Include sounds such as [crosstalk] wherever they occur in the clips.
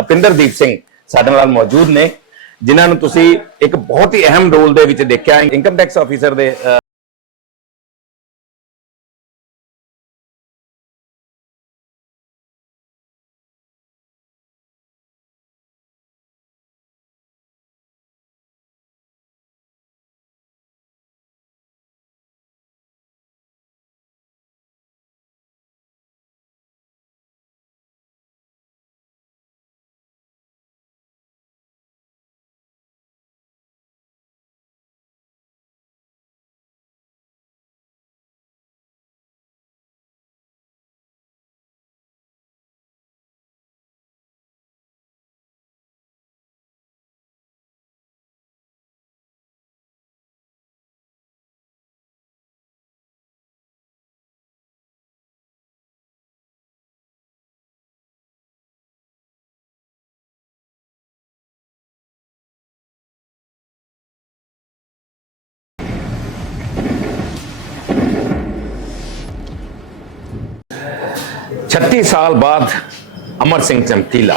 ਅਪਿੰਦਰਦੀਪ ਸਿੰਘ ਸਾਡੇ ਨਾਲ ਮੌਜੂਦ ਨੇ, ਜਿਨ੍ਹਾਂ ਨੂੰ ਤੁਸੀਂ ਇੱਕ ਬਹੁਤ ਹੀ ਅਹਿਮ ਰੋਲ ਦੇ ਵਿੱਚ ਦੇਖਿਆ ਇਨਕਮ ਟੈਕਸ ਆਫੀਸਰ ਦੇ ਅਹ, ਛੱਤੀ ਸਾਲ ਬਾਅਦ ਅਮਰ ਸਿੰਘ ਚਮਕੀਲਾ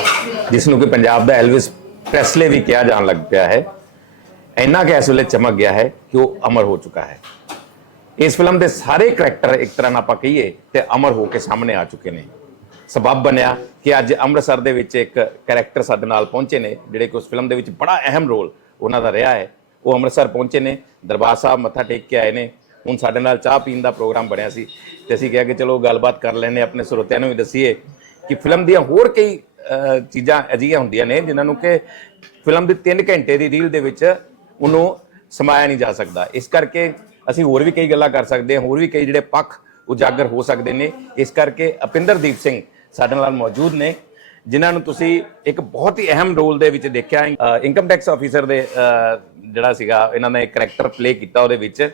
ਜਿਸ ਨੂੰ ਕਿ ਪੰਜਾਬ ਦਾ ਐਲਵਿਸ ਪ੍ਰੈਸਲੇ ਵੀ ਕਿਹਾ ਜਾਣ ਲੱਗ ਪਿਆ ਹੈ ਇੰਨਾ ਕਿ ਇਸ ਵੇਲੇ ਚਮਕ ਗਿਆ ਹੈ ਕਿ ਉਹ ਅਮਰ ਹੋ ਚੁੱਕਾ ਹੈ ਇਸ ਫਿਲਮ ਦੇ ਸਾਰੇ ਕਰੈਕਟਰ ਇੱਕ ਤਰ੍ਹਾਂ ਨਾਲ ਆਪਾਂ ਕਹੀਏ ਤੇ ਅਮਰ ਹੋ ਕੇ ਸਾਹਮਣੇ ਆ ਚੁੱਕੇ ਨੇ ਸਬਬ ਬਣਿਆ ਕਿ ਅੱਜ ਅੰਮ੍ਰਿਤਸਰ ਦੇ ਵਿੱਚ ਇੱਕ ਕਰੈਕਟਰ ਸਾਡੇ ਨਾਲ ਪਹੁੰਚੇ ਨੇ ਜਿਹੜੇ ਕਿ ਉਸ ਫਿਲਮ ਦੇ ਵਿੱਚ ਬੜਾ ਅਹਿਮ ਰੋਲ ਉਹਨਾਂ ਦਾ ਰਿਹਾ ਹੈ ਉਹ ਅੰਮ੍ਰਿਤਸਰ ਪਹੁੰਚੇ ਨੇ ਦਰਬਾਰ ਸਾਹਿਬ ਮੱਥਾ ਟੇਕ ਕੇ ਆਏ ਨੇ ਹੁਣ ਸਾਡੇ ਨਾਲ ਚਾਹ ਪੀਣ ਦਾ ਪ੍ਰੋਗਰਾਮ ਬਣਿਆ ਸੀ ਤੇ ਅਸੀਂ ਕਿਹਾ ਕਿ ਚਲੋ ਗੱਲਬਾਤ ਕਰ ਲੈਨੇ ਆਪਣੇ ਸਰੋਤਿਆਂ ਨੂੰ ਵੀ ਦੱਸੀਏ ਕਿ ਫਿਲਮ ਦੀਆਂ ਹੋਰ ਕਈ ਚੀਜ਼ਾਂ ਅਜਿਹੀਆਂ ਹੁੰਦੀਆਂ ਨੇ ਜਿਨ੍ਹਾਂ ਨੂੰ ਕਿ ਫਿਲਮ ਦੀ 3 ਘੰਟੇ ਦੀ ਰੀਲ ਦੇ ਵਿੱਚ ਉਹਨੂੰ ਸਮਾਇਆ ਨਹੀਂ ਜਾ ਸਕਦਾ। ਇਸ ਕਰਕੇ ਅਸੀਂ ਹੋਰ ਵੀ ਕਈ ਗੱਲਾਂ ਕਰ ਸਕਦੇ ਹਾਂ, ਹੋਰ ਵੀ ਕਈ ਜਿਹੜੇ ਪੱਖ ਉਜਾਗਰ ਹੋ ਸਕਦੇ ਨੇ। ਇਸ ਕਰਕੇ ਅਪਿੰਦਰਦੀਪ ਸਿੰਘ ਸਾਡੇ ਨਾਲ ਮੌਜੂਦ ਨੇ, ਜਿਨ੍ਹਾਂ ਨੂੰ ਤੁਸੀਂ ਇੱਕ ਬਹੁਤ ਹੀ ਅਹਿਮ ਰੋਲ ਦੇ ਵਿੱਚ ਦੇਖਿਆ। ਇਨਕਮ ਟੈਕਸ ਆਫੀਸਰ ਦੇ ਜਿਹੜਾ ਸੀਗਾ, ਇਹਨਾਂ ਨੇ ਕਰੈਕਟਰ ਪਲੇ ਕੀਤਾ ਉਹਦੇ ਵਿੱਚ।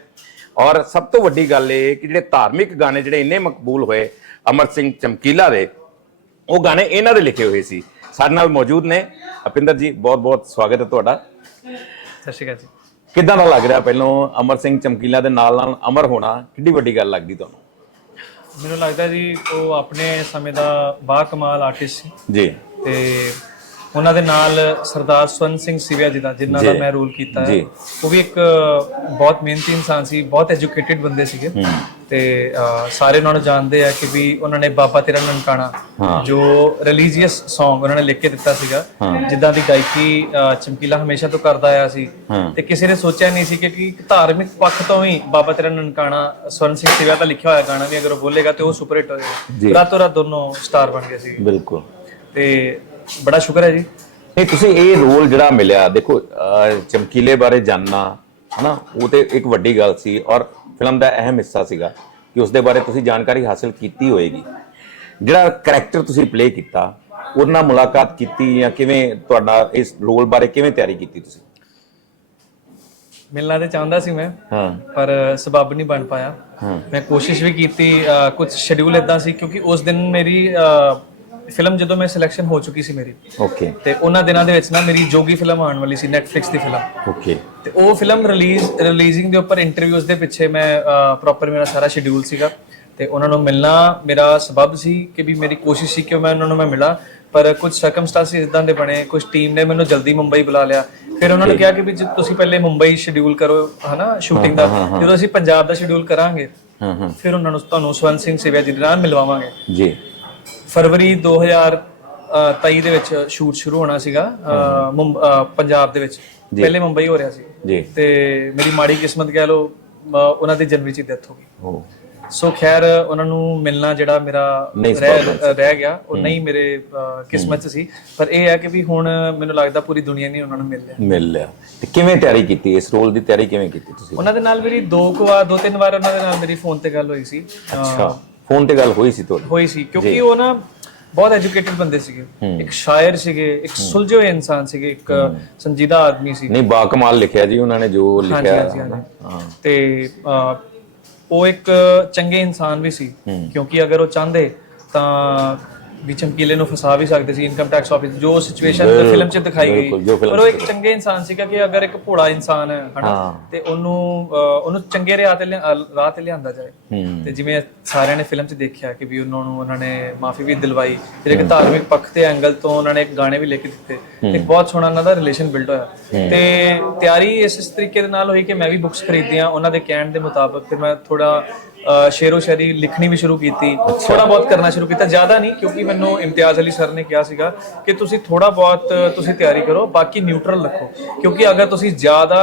ਔਰ ਸਭ ਤੋਂ ਵੱਡੀ ਗੱਲ ਇਹ ਕਿ ਜਿਹੜੇ ਧਾਰਮਿਕ ਗਾਣੇ ਜਿਹੜੇ ਇੰਨੇ ਮਕਬੂਲ ਹੋਏ ਅਮਰ ਸਿੰਘ ਚਮਕੀਲਾ ਦੇ ਉਹ ਗਾਣੇ ਇਹਨਾਂ ਦੇ ਲਿਖੇ ਹੋਏ ਸੀ। ਸਾਡੇ ਨਾਲ ਮੌਜੂਦ ਨੇ। ਅਪਿੰਦਰ ਜੀ ਬਹੁਤ ਬਹੁਤ ਸਵਾਗਤ ਹੈ ਤੁਹਾਡਾ। ਸਤਿ ਸ਼੍ਰੀ ਅਕਾਲ ਜੀ। ਕਿੱਦਾਂ ਦਾ ਲੱਗ ਰਿਹਾ ਪਹਿਲੋਂ ਅਮਰ ਸਿੰਘ ਚਮਕੀਲਾ ਦੇ ਨਾਲ ਨਾਲ ਅਮਰ ਹੋਣਾ? ਕਿੱਡੀ ਵੱਡੀ ਗੱਲ ਲੱਗਦੀ ਤੁਹਾਨੂੰ? ਮੈਨੂੰ ਲੱਗਦਾ ਜੀ ਉਹ ਆਪਣੇ ਸਮੇਂ ਦਾ ਬਾ ਕਮਾਲ ਆਰਟਿਸਟ ਸੀ। ਜੀ। ਤੇ ਉਹਨਾਂ ਦੇ ਨਾਲ ਸਰਦਾਰ ਸਵਰਨ ਸਿੰਘ ਸਿਵਿਆ ਜੀ ਦਾ ਜਿਨ੍ਹਾਂ ਦਾ। ਮੈਂ ਰੋਲ ਕੀਤਾ ਹੈ। ਉਹ ਵੀ ਇੱਕ ਬਹੁਤ ਮਿਹਨਤੀ ਇਨਸਾਨ ਸੀ ਬਹੁਤ ਐਜੂਕੇਟਿਡ ਬੰਦੇ ਸੀਗੇ ਤੇ ਸਾਰੇ ਉਹਨਾਂ ਨੂੰ ਜਾਣਦੇ ਆ ਕਿ ਵੀ ਉਹਨਾਂ ਨੇ ਬਾਬਾ ਤੇਰਾ ਨਨਕਾਣਾ ਹਾਂ। ਜੋ ਰਿਲੀਜੀਅਸ Song ਉਹਨਾਂ ਨੇ ਲਿਖ ਕੇ ਦਿੱਤਾ ਸੀਗਾ ਜਿੱਦਾਂ ਦੀ ਗਾਇਕੀ ਚਮਕੀਲਾ ਹਮੇਸ਼ਾ ਤੋਂ ਕਰਦਾ ਆਇਆ ਸੀ ਹਾਂ। ਤੇ ਕਿਸੇ ਨੇ ਸੋਚਿਆ ਨਹੀਂ ਸੀ ਕਿ ਕਿ ਇੱਕ ਧਾਰਮਿਕ ਪੱਖ ਤੋਂ ਹੀ ਬਾਬਾ ਤੇਰਾ ਨਨਕਾਣਾ ਸਵਰਨ ਸਿੰਘ ਸਿਵਿਆ ਦਾ ਲਿਖਿਆ ਹੋਇਆ ਗਾਣਾ ਵੀ ਅਗਰ ਉਹ ਬੋਲੇਗਾ ਤੇ ਉਹ ਸੁਪਰ ਹਿੱਟ ਜੀ। ਹੋਏਗਾ ਰਾਤੋਂ ਰਾਤ ਦੋਨੋਂ ਸਟਾਰ ਬਣ ਗਏ ਸੀ ਬਿਲਕੁਲ ਤੇ ਬੜਾ ਸ਼ੁਕਰ ਹੈ ਜੀ। ਨਹੀਂ ਤੁਸੀਂ ਇਹ ਰੋਲ ਜਿਹੜਾ ਮਿਲਿਆ ਦੇਖੋ ਅਹ, ਚਮਕੀਲੇ ਬਾਰੇ ਜਾਨਣਾ ਹਨਾ ਉਹ ਤੇ ਇੱਕ ਵੱਡੀ ਗੱਲ ਸੀ ਔਰ ਫਿਲਮ ਦਾ ਅਹਿਮ ਹਿੱਸਾ ਸੀਗਾ ਕਿ ਉਸ ਦੇ ਬਾਰੇ ਤੁਸੀਂ ਜਾਣਕਾਰੀ ਹਾਸਲ ਕੀਤੀ ਹੋਏਗੀ। ਜਿਹੜਾ ਕਰੈਕਟਰ ਤੁਸੀਂ ਪਲੇ ਕੀਤਾ ਉਹਦੇ ਨਾਲ ਮੁਲਾਕਾਤ ਕੀਤੀ ਜਾਂ ਕਿਵੇਂ ਤੁਹਾਡਾ ਇਸ ਰੋਲ ਬਾਰੇ ਕਿਵੇਂ ਤਿਆਰੀ ਕੀਤੀ ਤੁਸੀਂ? ਮਿਲਣਾ ਤੇ ਚਾਹੁੰਦਾ ਸੀ ਮੈਂ ਹਾਂ। ਪਰ ਸਬਬ ਨਹੀਂ ਬਣ ਪਾਇਆ। ਹਾਂ। ਮੈਂ ਕੋਸ਼ਿਸ਼ ਵੀ ਕੀਤੀ ਕੁਝ ਸ਼ਡਿਊਲ ਇਦਾਂ ਸੀ ਕਿਉਂਕਿ ਉਸ ਦਿਨ ਮੇਰੀ ਫਿਲਮ ਜਦੋਂ ਮੈਂ ਸਿਲੈਕਸ਼ਨ ਹੋ ਚੁੱਕੀ ਸੀ ਮੇਰੀ ਓਕੇ ਤੇ ਉਹਨਾਂ ਦਿਨਾਂ ਦੇ ਵਿੱਚ ਨਾ ਮੇਰੀ ਜੋਗੀ ਫਿਲਮ ਆਉਣ ਵਾਲੀ ਸੀ Netflix ਦੀ ਫਿਲਮ। ਓਕੇ ਤੇ ਉਹ ਫਿਲਮ ਰਿਲੀਜ਼ ਰਿਲੀਜ਼ਿੰਗ ਦੇ ਉੱਪਰ ਇੰਟਰਵਿਊਜ਼ ਦੇ ਪਿੱਛੇ ਮੈਂ ਪ੍ਰੋਪਰ ਮੇਰਾ ਸਾਰਾ ਸ਼ਡਿਊਲ ਸੀਗਾ। ਤੇ ਉਹਨਾਂ ਨੂੰ ਮਿਲਣਾ ਮੇਰਾ ਸਬਬ ਸੀ ਕਿ ਵੀ ਮੇਰੀ ਕੋਸ਼ਿਸ਼ ਸੀ ਕਿ ਮੈਂ ਉਹਨਾਂ ਨੂੰ ਮੈਂ ਮਿਲਾਂ ਪਰ ਕੁਝ ਸਰਕਮਸਟੈਂਸਸ ਇਦਾਂ ਦੇ ਬਣੇ ਕੁਝ ਟੀਮ ਨੇ ਮੈਨੂੰ ਜਲਦੀ ਮੁੰਬਈ ਬੁਲਾ ਲਿਆ। ਫਿਰ ਉਹਨਾਂ ਨੇ ਕਿਹਾ ਕਿ ਵੀ ਤੁਸੀਂ ਪਹਿਲੇ ਮੁੰਬਈ ਸ਼ਡਿਊਲ ਕਰੋ ਹਨਾ ਸ਼ੂਟਿੰਗ ਦਾ ਜਦੋਂ ਅਸੀਂ ਪੰਜਾਬ ਦਾ ਸ਼ਡਿਊਲ ਕਰਾਂਗੇ ਹਾਂ ਹਾਂ। ਫਿਰ ਉਹਨਾਂ ਨੂੰ ਤੁਹਾਨੂੰ ਸਵਰਨ ਸਿੰਘ ਸਿਵਿਆ ਜੀ ਦੇ ਨਾਲ ਮਿਲਵਾਵਾਂਗੇ। ਜੀ। ਫਰਵਰੀ 2023 ਦੇ ਵਿੱਚ ਸ਼ੂਟ ਸ਼ੁਰੂ ਹੋਣਾ ਸੀਗਾ ਮੁੰਬ- ਪੰਜਾਬ ਦੇ ਵਿੱਚ। ਪਹਿਲੇ ਮੁੰਬਈ ਹੋ ਰਿਹਾ ਸੀ। ਜੀ। ਤੇ ਮੇਰੀ ਮਾੜੀ ਕਿਸਮਤ ਕਹਿ ਅਹ, ਉਹਨਾਂ ਦੀ ਜਨਵਰੀ ਚ ਡੈਥ ਹੋ ਗਈ। ਸੋ ਖੈਰ ਉਹਨਾਂ ਨੂੰ ਮਿਲਣਾ ਜਿਹੜਾ ਮੇਰਾ ਨਹੀਂ ਰਹਿ ਰਹਿ ਗਿਆ ਉਹ ਨਹੀਂ ਮੇਰੇ ਕਿਸਮਤ ਚ ਸੀ। ਪਰ ਇਹ ਹੈ ਕਿ ਵੀ ਹੁਣ ਮੈਨੂੰ ਲੱਗਦਾ ਪੂਰੀ ਦੁਨੀਆ ਨੇ ਉਹਨਾਂ ਨੂੰ ਮਿਲ ਲਿਆ। ਮਿਲ ਲਿਆ। ਤੇ ਕਿਵੇਂ ਤਿਆਰੀ ਕੀਤੀ? ਇਸ ਰੋਲ ਦੀ ਤਿਆਰੀ ਕਿਵੇਂ ਕੀਤੀ ਤੁਸੀਂ? ਉਹਨਾਂ ਦੇ ਨਾਲ ਮੇਰੀ ਦੋ ਕੁ ਵਾਰ ਦੋ ਤਿੰਨ ਵਾਰ ਉਹਨਾਂ ਦੇ ਨਾਲ ਮੇਰੀ ਫੋਨ ਤੇ ਗੱਲ ਹੋਈ ਸੀ। ਅੱਛਾ। ਫੋਨ ਤੇ ਗੱਲ ਹੋਈ ਸੀ ਤੁਹਾਡੀ। ਹੋਈ ਸੀ ਕਿਉਂਕਿ ਉਹ ਨਾ ਬਹੁਤ ਐਜੂਕੇਟਿਡ ਬੰਦੇ ਸੀਗੇ। ਇੱਕ ਸ਼ਾਇਰ ਸੀਗੇ ਇੱਕ ਸੁਲਝੇ ਹੋਏ ਇਨਸਾਨ ਸੀਗੇ ਇੱਕ ਸੰਜੀਦਾ ਆਦਮੀ ਸੀ। ਨਹੀਂ ਬਾ ਕਮਾਲ ਲਿਖਿਆ ਜੀ ਉਹਨਾਂ ਨੇ ਜੋ ਲਿਖਿਆ। ਤੇ ਉਹ ਇੱਕ ਚੰਗੇ ਇਨਸਾਨ ਵੀ ਸੀ। ਕਿਉਂਕਿ ਅਗਰ ਉਹ ਚਾਹੁੰਦੇ ਤਾਂ ਵੀ ਚਮਕੀਲੇ ਨੂੰ ਫਸਾ ਵੀ ਸਕਦੇ ਸੀ ਇਨਕਮ ਟੈਕਸ ਆਫਿਸ ਜੋ ਸਿਚੁਏਸ਼ਨ ਬਿਲਕੁਲ, ਫਿਲਮ 'ਚ ਦਿਖਾਈ ਗਈ। ਬਿਲਕੁਲ, ਜੋ film ਪਰ ਉਹ ਇੱਕ ਚੰਗੇ ਇਨਸਾਨ ਸੀਗਾ ਕਿ ਅਗਰ ਇੱਕ ਭੋਲਾ ਇਨਸਾਨ ਹੈ ਹਨਾ ਤੇ ਉਹਨੂੰ ਉਹਨੂੰ ਚੰਗੇ ਰਾਹ ਤੇ ਲਿਆ- ਰਾਹ ਤੇ ਲਿਆਂਦਾ ਜਾਏ। ਹੂੰ ਤੇ ਜਿਵੇਂ ਸਾਰਿਆਂ ਨੇ ਫਿਲਮ 'ਚ ਦੇਖਿਆ ਕਿ ਵੀ ਉਹਨਾਂ ਨੂੰ ਉਹਨਾਂ ਨੇ ਮਾਫੀ ਵੀ ਦਿਲਵਾਈ ਫਿਰ ਇੱਕ ਧਾਰਮਿਕ ਪੱਖ ਤੇ ਐਂਗਲ ਤੋਂ ਉਹਨਾਂ ਨੇ ਗਾਣੇ ਵੀ ਲਿਖ ਦਿੱਤੇ। ਤੇ ਇੱਕ ਬਹੁਤ ਸੋਹਣਾ ਉਹਨਾਂ ਦਾ ਰਿਲੇਸ਼ਨ ਬਿਲਡ ਹੋਇਆ। ਤੇ ਤਿਆਰੀ ਇਸ ਇਸ ਤਰੀਕੇ ਦੇ ਨਾਲ ਹੋਈ ਕਿ ਮੈਂ ਵੀ ਬੁੱਕਸ ਖਰੀਦੀਆਂ ਉਹਨਾਂ ਦੇ ਕਹਿਣ ਦੇ ਮੁਤਾਬਕ ਫਿਰ ਮੈਂ ਥੋੜਾ ਸ਼ੇਰੋ ਸ਼ਾਇਰੀ ਲਿਖਣੀ ਵੀ ਸ਼ੁਰੂ ਕੀਤੀ ਥੋੜਾ ਬਹੁਤ ਕਰਨਾ ਸ਼ੁਰੂ ਕੀਤਾ ਜ਼ਿਆਦਾ ਨਹੀਂ ਕਿਉਂਕਿ ਮੈਨੂੰ ਇਮਤਿਆਜ਼ ਅਲੀ ਸਰ ਨੇ ਕਿਹਾ ਸੀਗਾ ਕਿ ਤੁਸੀਂ ਥੋੜਾ ਬਹੁਤ ਤੁਸੀਂ ਤਿਆਰੀ ਕਰੋ ਬਾਕੀ ਨਿਊਟਰਲ ਰੱਖੋ ਕਿਉਂਕਿ ਅਗਰ ਤੁਸੀਂ ਜ਼ਿਆਦਾ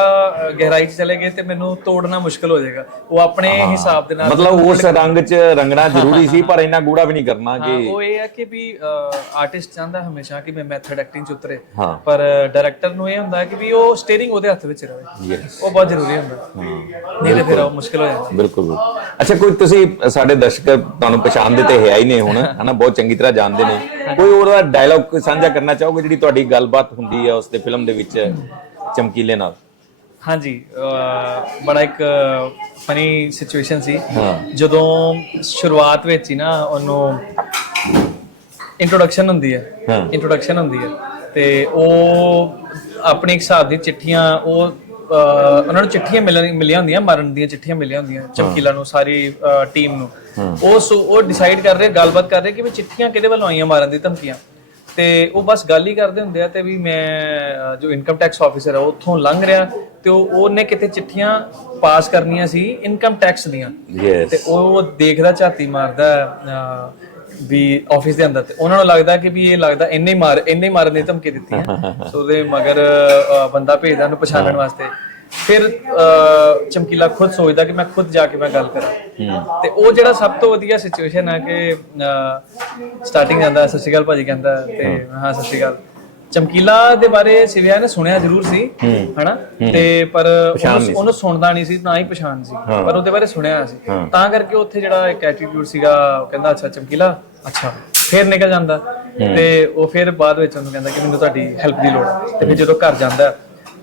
ਗਹਿਰਾਈ 'ਚ ਚਲੇ ਗਏ ਤੇ ਮੈਨੂੰ ਤੋੜਨਾ ਮੁਸ਼ਕਲ ਹੋ ਜਾਏਗਾ। ਉਹ ਆਪਣੇ ਹਿਸਾਬ ਦੇ ਨਾਲ ਮਤਲਬ ਉਸ ਰੰਗ 'ਚ ਰੰਗਣਾ [laughs] ਜ਼ਰੂਰੀ ਸੀ ਪਰ ਇੰਨਾ ਗੂੜਾ ਵੀ ਨਹੀਂ ਕਰਨਾ ਕਿ ਉਹ ਇਹ ਹੈ ਕਿ ਵੀ ਆਰਟਿਸਟ ਚਾਹੁੰਦਾ ਹਮੇਸ਼ਾ ਕਿ ਮੈਂ ਮੈਥਡ ਐਕਟਿੰਗ ਚ ਉਤਰੇ। ਪਰ ਡਾਇਰੈਕਟਰ ਨੂੰ ਇਹ ਹੁੰਦਾ ਹੈ ਕਿ ਵੀ ਉਹ ਸਟੀਅਰਿੰਗ ਉਹਦੇ ਹੱਥ ਵਿੱਚ ਰਹੇ ਉਹ ਬਹੁਤ ਜ਼ਰੂਰੀ ਹੁੰਦਾ। ਨਹੀਂ ਤੇ ਫਿਰ ਉਹ ਮੁਸ਼ਕਲ ਹੋ ਜਾਂਦਾ। ਬਿਲਕੁਲ। ਅੱਛਾ ਕੋਈ ਤੁਸੀਂ ਸਾਡੇ ਦਰਸ਼ਕ ਤੁਹਾਨੂੰ ਪਛਾਣਦੇ ਤੇ ਹੈ ਹੀ ਨੇ ਹੁਣ ਹਨਾ? ਬਹੁਤ ਚੰਗੀ ਤਰ੍ਹਾਂ ਜਾਣਦੇ ਨੇ। ਕੋਈ ਉਹਦਾ ਡਾਇਲੌਗ ਸਾਂਝਾ ਕਰਨਾ ਚਾਹੋਗੇ ਜਿਹੜੀ ਤੁਹਾਡੀ ਗੱਲਬਾਤ ਹੁੰਦੀ ਹੈ ਉਸ ਦੇ ਫਿਲਮ ਦੇ ਵਿੱਚ ਚਮਕੀਲੇ ਨਾਲ? ਹਾਂਜੀ ਬੜਾ ਇੱਕ ਫਨੀ ਸਿਚੁਏਸ਼ਨ ਸੀ। ਜਦੋਂ ਸ਼ੁਰੂਆਤ ਵਿੱਚ ਹੀ ਨਾ ਉਹਨੂੰ ਇੰਟਰੋਡਕਸ਼ਨ ਹੁੰਦੀ ਹੈ। ਇੰਟਰੋਡਕਸ਼ਨ ਹੁੰਦੀ ਹੈ ਤੇ ਉਹ ਆਪਣੀ ਇੱਕ ਹਿਸਾਬ ਦੀ ਚਿੱਠੀਆਂ ਉਹ ਉਹਨਾਂ ਨੂੰ ਚਿੱਠੀਆਂ ਮਿਲਣ ਮਿਲੀਆਂ ਹੁੰਦੀਆਂ ਮਰਨ ਦੀਆਂ ਚਿੱਠੀਆਂ ਮਿਲੀਆਂ ਹੁੰਦੀਆਂ ਚਮਕੀਲਾ ਨੂੰ ਸਾਰੀ ਟੀਮ ਨੂੰ। ਉਹ ਸੋ- ਉਹ ਡਿਸਾਈਡ ਕਰ ਰਹੇ ਗੱਲਬਾਤ ਕਰ ਰਹੇ ਕਿ ਵੀ ਚਿੱਠੀਆਂ ਕਿਹਦੇ ਵੱਲੋਂ ਆਈਆਂ ਮਾਰਨ ਦੀ ਧਮਕੀਆਂ। ਤੇ ਉਹ ਬਸ ਗੱਲ ਹੀ ਕਰਦੇ ਹੁੰਦੇ ਆ ਤੇ ਵੀ ਮੈਂ ਜੋ ਇਨਕਮ ਟੈਕਸ ਆਫੀਸਰ ਆ ਉੱਥੋਂ ਲੰਘ ਰਿਹਾ ਤੇ ਉਹ ਉਹਨੇ ਕਿਤੇ ਚਿੱਠੀਆਂ ਪਾਸ ਕਰਨੀਆਂ ਸੀ ਇਨਕਮ ਟੈਕਸ ਦੀਆਂ। ਤੇ ਉਹ ਦੇਖਦਾ ਝਾਤੀ ਮਾਰਦਾ ਵੀ ਆਫਿਸ ਦੇ ਅੰਦਰ ਤੇ ਉਹਨਾਂ ਨੂੰ ਲੱਗਦਾ ਕਿ ਵੀ ਇਹ ਲੱਗਦਾ ਇੰਨੇ ਹੀ ਮਾਰ ਇੰਨੇ ਹੀ ਮਾਰਨ ਦੀ ਧਮਕੀ ਦਿੱਤੀ ਹੈ। [laughs] ਸੋ ਉਹਦੇ ਮਗਰ ਬੰਦਾ ਭੇਜਦਾ ਉਹਨੂੰ ਪਛਾਣਨ ਵਾਸਤੇ। ਫਿਰ ਚਮਕੀਲਾ ਖੁਦ ਸੋਚਦਾ ਕਿ ਮੈਂ ਖੁਦ ਜਾ ਕੇ ਮੈਂ ਗੱਲ ਕਰਾਂ। ਤੇ ਉਹ ਜਿਹੜਾ ਸਭ ਤੋਂ ਵਧੀਆ ਸਿਚੁਏਸ਼ਨ ਹੈ ਕਿ ਸਟਾਰਟਿੰਗ ਜਾਂਦਾ ਸਤਿ ਸ਼੍ਰੀ ਅਕਾਲ ਭਾਜੀ ਕਹਿੰਦਾ ਤੇ ਮੈਂ ਹਾਂ ਸਤਿ ਸ਼੍ਰੀ ਅਕਾਲ। ਚਮਕੀਲਾ ਦੇ ਬਾਰੇ ਸਿਵਿਆ ਨੇ ਸੁਣਿਆ ਜ਼ਰੂਰ ਸੀ ਹਨਾ? ਤੇ ਪਰ ਉਹਨੂੰ- ਉਹਨੂੰ ਸੁਣਦਾ ਨਹੀਂ ਸੀ ਨਾ ਹੀ ਪਛਾਣ ਸੀ ਪਰ ਉਹਦੇ ਬਾਰੇ ਸੁਣਿਆ ਸੀ। ਤਾਂ ਕਰਕੇ ਉੱਥੇ ਜਿਹੜਾ ਇੱਕ ਐਟੀਟਿਊਡ ਸੀਗਾ ਉਹ ਕਹਿੰਦਾ ਅੱਛਾ ਚਮਕੀਲਾ ਅੱਛਾ। ਫਿਰ ਨਿਕਲ ਜਾਂਦਾ। ਤੇ ਉਹ ਫਿਰ ਬਾਅਦ ਵਿੱਚ ਉਹਨੂੰ ਕਹਿੰਦਾ ਕਿ ਮੈਨੂੰ ਤੁਹਾਡੀ ਹੈਲਪ ਦੀ ਲੋੜ ਹੈ ਤੇ ਫਿਰ ਜਦੋਂ ਘਰ ਜਾਂਦਾ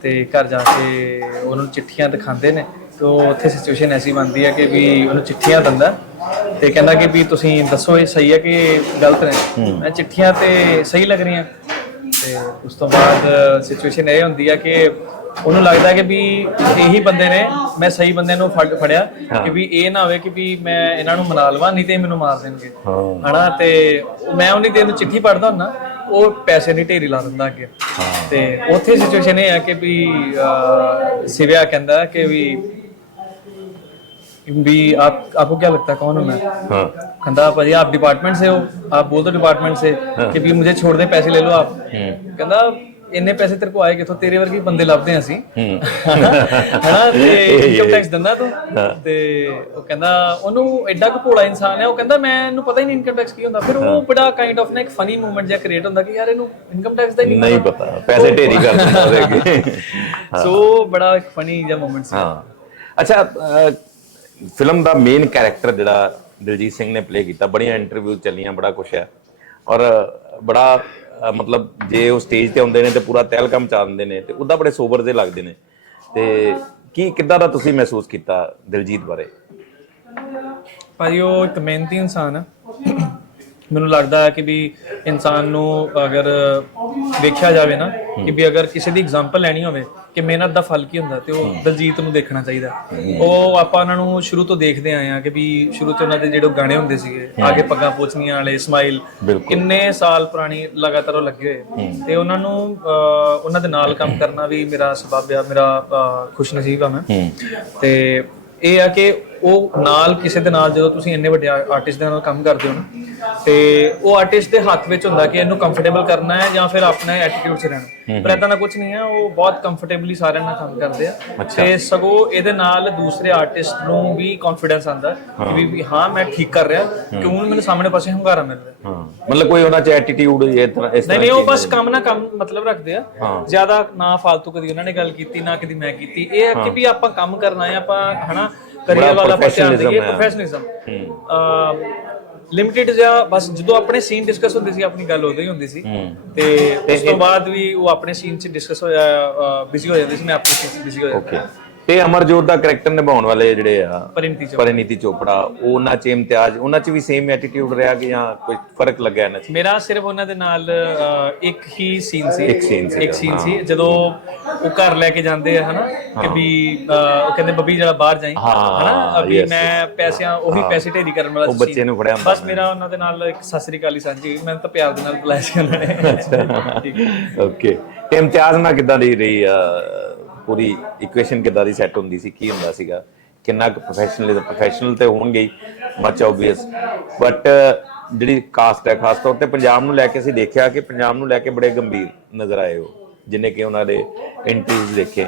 ਤੇ ਘਰ ਜਾ ਕੇ ਉਹਨਾਂ ਚਿੱਠੀਆਂ ਦਿਖਾਉਂਦੇ ਨੇ ਤੇ ਉਹ ਉੱਥੇ ਸਿਚੁਏਸ਼ਨ ਐਸੀ ਬਣਦੀ ਹੈ ਕਿ ਵੀ ਉਹਨੂੰ ਚਿੱਠੀਆਂ ਦਿੰਦਾ ਤੇ ਕਹਿੰਦਾ ਕਿ ਵੀ ਤੁਸੀਂ ਦੱਸੋ ਇਹ ਸਹੀ ਹੈ ਕਿ ਗਲਤ ਨੇ? ਮੈਂ ਚਿੱਠੀਆਂ ਤੇ ਸਹੀ ਲੱਗ ਰਹੀਆਂ। ਤੇ ਉਸ ਤੋਂ ਬਾਅਦ ਸਿਚੁਏਸ਼ਨ ਇਹ ਹੁੰਦੀ ਆ ਕਿ ਉਹਨੂੰ ਲੱਗਦਾ ਕਿ ਵੀ ਇਹੀ ਬੰਦੇ ਨੇ ਮੈਂ ਸਹੀ ਬੰਦੇ ਨੂੰ ਫੜ ਫੜਿਆ ਕਿ ਵੀ ਇਹ ਨਾ ਹੋਵੇ ਕਿ ਵੀ ਮੈਂ ਇਹਨਾਂ ਨੂੰ ਮਨਾ ਲਵਾਂ ਨਹੀਂ ਤੇ ਮੈਨੂੰ ਮਾਰ ਦੇਣਗੇ। ਹਨਾ? ਤੇ ਮੈਂ ਉਹਨੀ ਦਿਨ ਚਿੱਠੀ ਪੜਦਾ ਹੁੰਦਾ ਉਹ ਪੈਸੇ ਨਹੀਂ ਢੇਰੀ ਲਾ ਦਿੰਦਾ ਅੱਗੇ। ਤੇ ਉੱਥੇ ਸਿਚੁਏਸ਼ਨ ਇਹ ਆ ਕਿ ਵੀ ਸਿਵਿਆ ਕਹਿੰਦਾ ਕਿ ਵੀ ਵੀ ਆਪ ਆਪਕੋ ਕੀ ਲੱਗਦਾ ਕੌਣ ਹਾਂ। मैं ਹਾਂ कहता भाजी आप डिपार्टमेंट से हो आप बोल दो डिपार्टमेंट से कि भी मुझे छोड़ दे पैसे ले लो आप कहता ਇੰਨੇ ਪੈਸੇ ਤੇਰੇ ਕੋ ਆਏ ਕਿਥੋਂ ਤੇਰੇ ਵਰਗੇ ਬੰਦੇ ਲੱਭਦੇ ਹਾਂ ਅਸੀਂ ਹਨਾ ਤੇ ਇਨਕਮ ਟੈਕਸ ਦਿੰਦਾ ਤੂੰ ਤੇ ਉਹ ਕਹਿੰਦਾ ਉਹਨੂੰ ਐਡਾ ਕੁ ਭੋਲਾ ਇਨਸਾਨ ਹੈ ਉਹ ਕਹਿੰਦਾ ਮੈਨੂੰ ਪਤਾ ਹੀ ਨਹੀਂ ਇਨਕਮ ਟੈਕਸ ਕੀ ਹੁੰਦਾ ਫਿਰ ਉਹ ਬੜਾ ਕਾਈਂਡ ਆਫ ਨਾ ਇੱਕ ਫਨੀ ਮੂਵਮੈਂਟ ਜਿਹਾ ਕ੍ਰੀਏਟ ਹੁੰਦਾ ਕਿ ਯਾਰ ਇਹਨੂੰ ਇਨਕਮ ਟੈਕਸ ਦਾ ਹੀ ਨਹੀਂ ਪਤਾ ਪੈਸੇ ਢੇਰੀ ਕਰ ਦਿੰਦਾ ਉਹਦੇ ਅੱਗੇ ਸੋ ਬੜਾ ਇੱਕ ਫਨੀ ਜਿਹਾ ਮੂਵਮੈਂਟ ਸੀ ਹਾਂ ਅੱਛਾ ਫਿਲਮ ਦਾ ਮੇਨ ਕੈਰੈਕਟਰ ਜਿਹੜਾ ਦਿਲਜੀਤ ਸਿੰਘ ਨੇ ਪਲੇ ਕੀਤਾ। ਬੜੀਆਂ ਇੰਟਰਵਿਊ ਚੱਲੀਆਂ, ਬੜਾ ਕੁਛ ਹੈ। ਔਰ, ਬੜਾ ਮਤਲਬ ਜੇ ਉਹ ਸਟੇਜ ਤੇ ਆਉਂਦੇ ਨੇ ਤੇ ਪੂਰਾ ਤਹਿਲਕਾ ਚਾ ਦਿੰਦੇ ਨੇ ਤੇ ਉਹਦਾ ਬੜੇ ਸੋਬਰ ਦੇ ਲੱਗਦੇ ਨੇ। ਤੇ ਕੀ, ਕਿੱਦਾਂ ਦਾ ਤੁਸੀਂ ਮਹਿਸੂਸ ਕੀਤਾ ਦਿਲਜੀਤ ਬਾਰੇ? ਭਾਜੀ, ਉਹ ਇੱਕ ਮਿਹਨਤੀ ਇਨਸਾਨ ਆ। ਮੈਨੂੰ ਲੱਗਦਾ ਹੈ ਕਿ ਵੀ ਇਨਸਾਨ ਨੂੰ ਅਗਰ ਵੇਖਿਆ ਜਾਵੇ ਨਾ ਕਿ ਵੀ ਅਗਰ ਕਿਸੇ ਦੀ ਐਗਜ਼ਾਮਪਲ ਲੈਣੀ ਹੋਵੇ ਕਿ ਮਿਹਨਤ ਦਾ ਫਲ ਕੀ ਹੁੰਦਾ ਤੇ ਉਹ ਦਲਜੀਤ ਨੂੰ ਦੇਖਣਾ ਚਾਹੀਦਾ। ਉਹ ਆਪਾਂ ਉਹਨਾਂ ਨੂੰ ਸ਼ੁਰੂ ਤੋਂ ਦੇਖਦੇ ਆਏ ਆ ਕਿ ਵੀ ਸ਼ੁਰੂ ਤੋਂ ਉਹਨਾਂ ਦੇ ਜਿਹੜੇ ਗਾਣੇ ਹੁੰਦੇ ਸੀਗੇ ਆਗੇ ਪੱਗਾਂ ਪੋਚਨੀਆਂ ਵਾਲੇ ਸਮਾਈਲ। ਕਿੰਨੇ ਸਾਲ ਪੁਰਾਣੀ ਲਗਾਤਾਰ ਉਹ ਲੱਗੇ ਹੋਏ। ਤੇ ਉਹਨਾਂ ਨੂੰ ਉਹਨਾਂ ਦੇ ਨਾਲ ਕੰਮ ਕਰਨਾ ਵੀ ਮੇਰਾ ਸਬਬ ਆ ਮੇਰਾ ਖੁਸ਼ਨਸੀਬ ਆ ਮੈਂ। ਤੇ ਇਹ ਆ ਕਿ ਉਹ ਨਾਲ ਕਿਸੇ ਦੇ ਨਾਲ ਜਦੋਂ ਤੁਸੀਂ ਇੰਨੇ ਵੱਡੇ ਆਰਟਿਸਟ ਦੇ ਨਾਲ ਕੰਮ ਕਰਦੇ ਹੋ ਨਾ ਤੇ ਉਹ ਆਰਟਿਸਟ ਦੇ ਹੱਥ ਵਿੱਚ ਹੁੰਦਾ ਕਿ ਇਹਨੂੰ ਕੰਫਰਟੇਬਲ ਕਰਨਾ ਹੈ ਜਾਂ ਫਿਰ ਆਪਣਾ ਐਟੀਟਿਊਡ 'ਚ ਰਹਿਣਾ। ਪਰ ਇਦਾਂ ਦਾ ਕੁਝ ਨਹੀਂ ਹੈ ਉਹ ਬਹੁਤ ਕੰਫਰਟੇਬਲੀ ਸਾਰਿਆਂ ਨਾਲ ਕੰਮ ਕਰਦੇ ਆ। ਤੇ ਸਗੋਂ ਇਹਦੇ ਨਾਲ ਦੂਸਰੇ ਆਰਟਿਸਟ ਨੂੰ ਵੀ ਕੌਨਫੀਡੈਂਸ ਆਉਂਦਾ ਕਿ ਵੀ- ਹਾਂ ਮੈਂ ਠੀਕ ਕਰ ਰਿਹਾ। ਕਿਉਂ? ਮੈਨੂੰ ਸਾਹਮਣੇ ਪਾਸੇ ਹੰਗਾਰਾ ਮਿਲ ਰਿਹਾ। ਹਾਂ। ਮਤਲਬ ਕੋਈ ਉਹਨਾਂ ਚ ਐਟੀਟਿਊਡ ਇਸ ਤਰ੍ਹਾਂ ਇਸ ਨਹੀਂ ਤਰ੍ਹਾਂ ਨਹੀਂ ਉਹ ਬਸ ਕੰਮ ਨਾ ਕੰਮ ਮਤਲਬ ਰੱਖਦੇ ਆ। ਹਾਂ। ਜ਼ਿਆਦਾ ਨਾ ਫालतू ਕਦੀ ਉਹਨਾਂ ਨੇ ਗੱਲ ਕੀਤੀ ਨਾ ਕਦੀ ਮੈਂ ਕੀਤੀ। ਇਹ ਹੈ ਕਿ ਵੀ ਆਪਾਂ ਕੰਮ ਕਰਨਾ ਹੈ ਆਪਾਂ ਹਨਾ ਕਰੀਅਰ ਵਾਲਾ ਆਪਾਂ ਧਿਆਨ ਦਈਏ professionalism ਹੈ। ਪ੍ਰੋਫੈਸ਼ਨਲਿਜ਼ਮ ਲਿਮਿਟਿਡ ਜਿਹਾ ਬਸ ਜਦੋਂ ਆਪਣੇ ਸੀਨ ਡਿਸਕਸ ਹੁੰਦੇ ਸੀ ਆਪਣੀ ਗੱਲ ਉਦੋਂ ਹੀ ਹੁੰਦੀ ਸੀ। ਤੇ ਉਸ ਤੋਂ ਬਾਅਦ ਵੀ ਉਹ ਆਪਣੇ ਸੀਨ 'ਚ ਡਿਸਕਸ ਹੋਇਆ ਬਿਜ਼ੀ ਹੋ ਜਾਂਦੇ ਸੀ ਮੈਂ ਆਪਣੇ ਸੀਨ 'ਚ ਬਿਜ਼ੀ ਹੋ ਜਾਂਦਾ। ਓਕੇ ਤੇ ਅਮਰਜੋਤ ਦਾ ਕਰੈਕਟਰ ਨਿਭਾਉਣ ਵਾਲੇ ਜਿਹੜੇ ਆ ਪਰਿਣਤੀ ਪਰਿਨੀਤੀ ਚੋਪੜਾ ਉਹ ਉਹਨਾਂ ਚ ਇਮਤਿਆਜ਼ ਉਹਨਾਂ ਚ ਵੀ ਸੇਮ ਐਟੀਟਿਊਡ ਰਿਹਾ ਕਿ ਜਾਂ ਕੋਈ ਫ਼ਰਕ ਲੱਗਿਆ ਇਹਨਾਂ ਚ? ਮੇਰਾ ਸਿਰਫ ਉਹਨਾਂ ਦੇ ਨਾਲ ਅਹ, ਇੱਕ ਹੀ ਸੀਨ ਸੀ। ਇੱਕ scene ਸੀਗਾ, ਇੱਕ scene ਸੀ ਜਦੋਂ ਉਹ ਘਰ ਲੈ ਕੇ ਜਾਂਦੇ ਆ ਹਨਾ? ਕਿ ਵੀ ਅਹ, ਉਹ ਕਹਿੰਦੇ ਬੱਬੀ ਜਿਹੜਾ ਬਾਹਰ ਜਾਈ। ਹਾਂ, ਹਨਾ? ਅਭੀ yes, ਮੈਂ ਪੈਸਿਆਂ ਉਹੀ ਪੈਸੇ ਢੇਰੀ ਕਰਨ ਵਾਲਾ ਉਹ ਬੱਚੇ scene। ਨੂੰ ਫੜਿਆ ਹੁੰਦਾ ਬਸ ਮੇਰਾ ਉਹਨਾਂ ਦੇ ਨਾਲ ਇੱਕ ਸਤਿ ਸ੍ਰੀ ਅਕਾਲ ਹੀ ਸਾਂਝੀ ਮੈਂ ਤਾਂ ਪਿਆਰ ਦੇ ਨਾਲ ਬੁਲਾਇਆ ਸੀ ਉਹਨਾਂ ਨੇ। ਠੀਕ ਹੈ। ਓਕੇ ਤੇ ਇਮਤਿਆਜ਼ ਨਾਲ ਕਿੱਦਾਂ ਦੀ ਰਹੀ ਆ ਪੂਰੀ ਇਕੁਏਸ਼ਨ ਕਿੱਦਾਂ ਦੀ ਸੈੱਟ ਹੁੰਦੀ ਸੀ, ਕੀ ਹੁੰਦਾ ਸੀਗਾ? ਕਿੰਨਾ ਕੁ ਪ੍ਰੋਫੈਸ਼ਨਲ ਪ੍ਰੋਫੈਸ਼ਨਲ ਤੇ ਹੋਣਗੇ ਮਚ ਆਬਵੀਅਸ ਬਟ ਜਿਹੜੀ ਕਾਸਟ ਹੈ, ਖਾਸ ਤੌਰ ਤੇ ਪੰਜਾਬ ਨੂੰ ਲੈ ਕੇ ਅਸੀਂ ਦੇਖਿਆ ਕਿ ਪੰਜਾਬ ਨੂੰ ਲੈ ਕੇ ਬੜੇ ਗੰਭੀਰ ਨਜ਼ਰ ਆਏ ਹੋ ਜਿਨੇ ਕਿ ਉਹਨਾਂ ਦੇ ਇੰਟਰਵਿਊਜ਼ ਦੇਖੇ।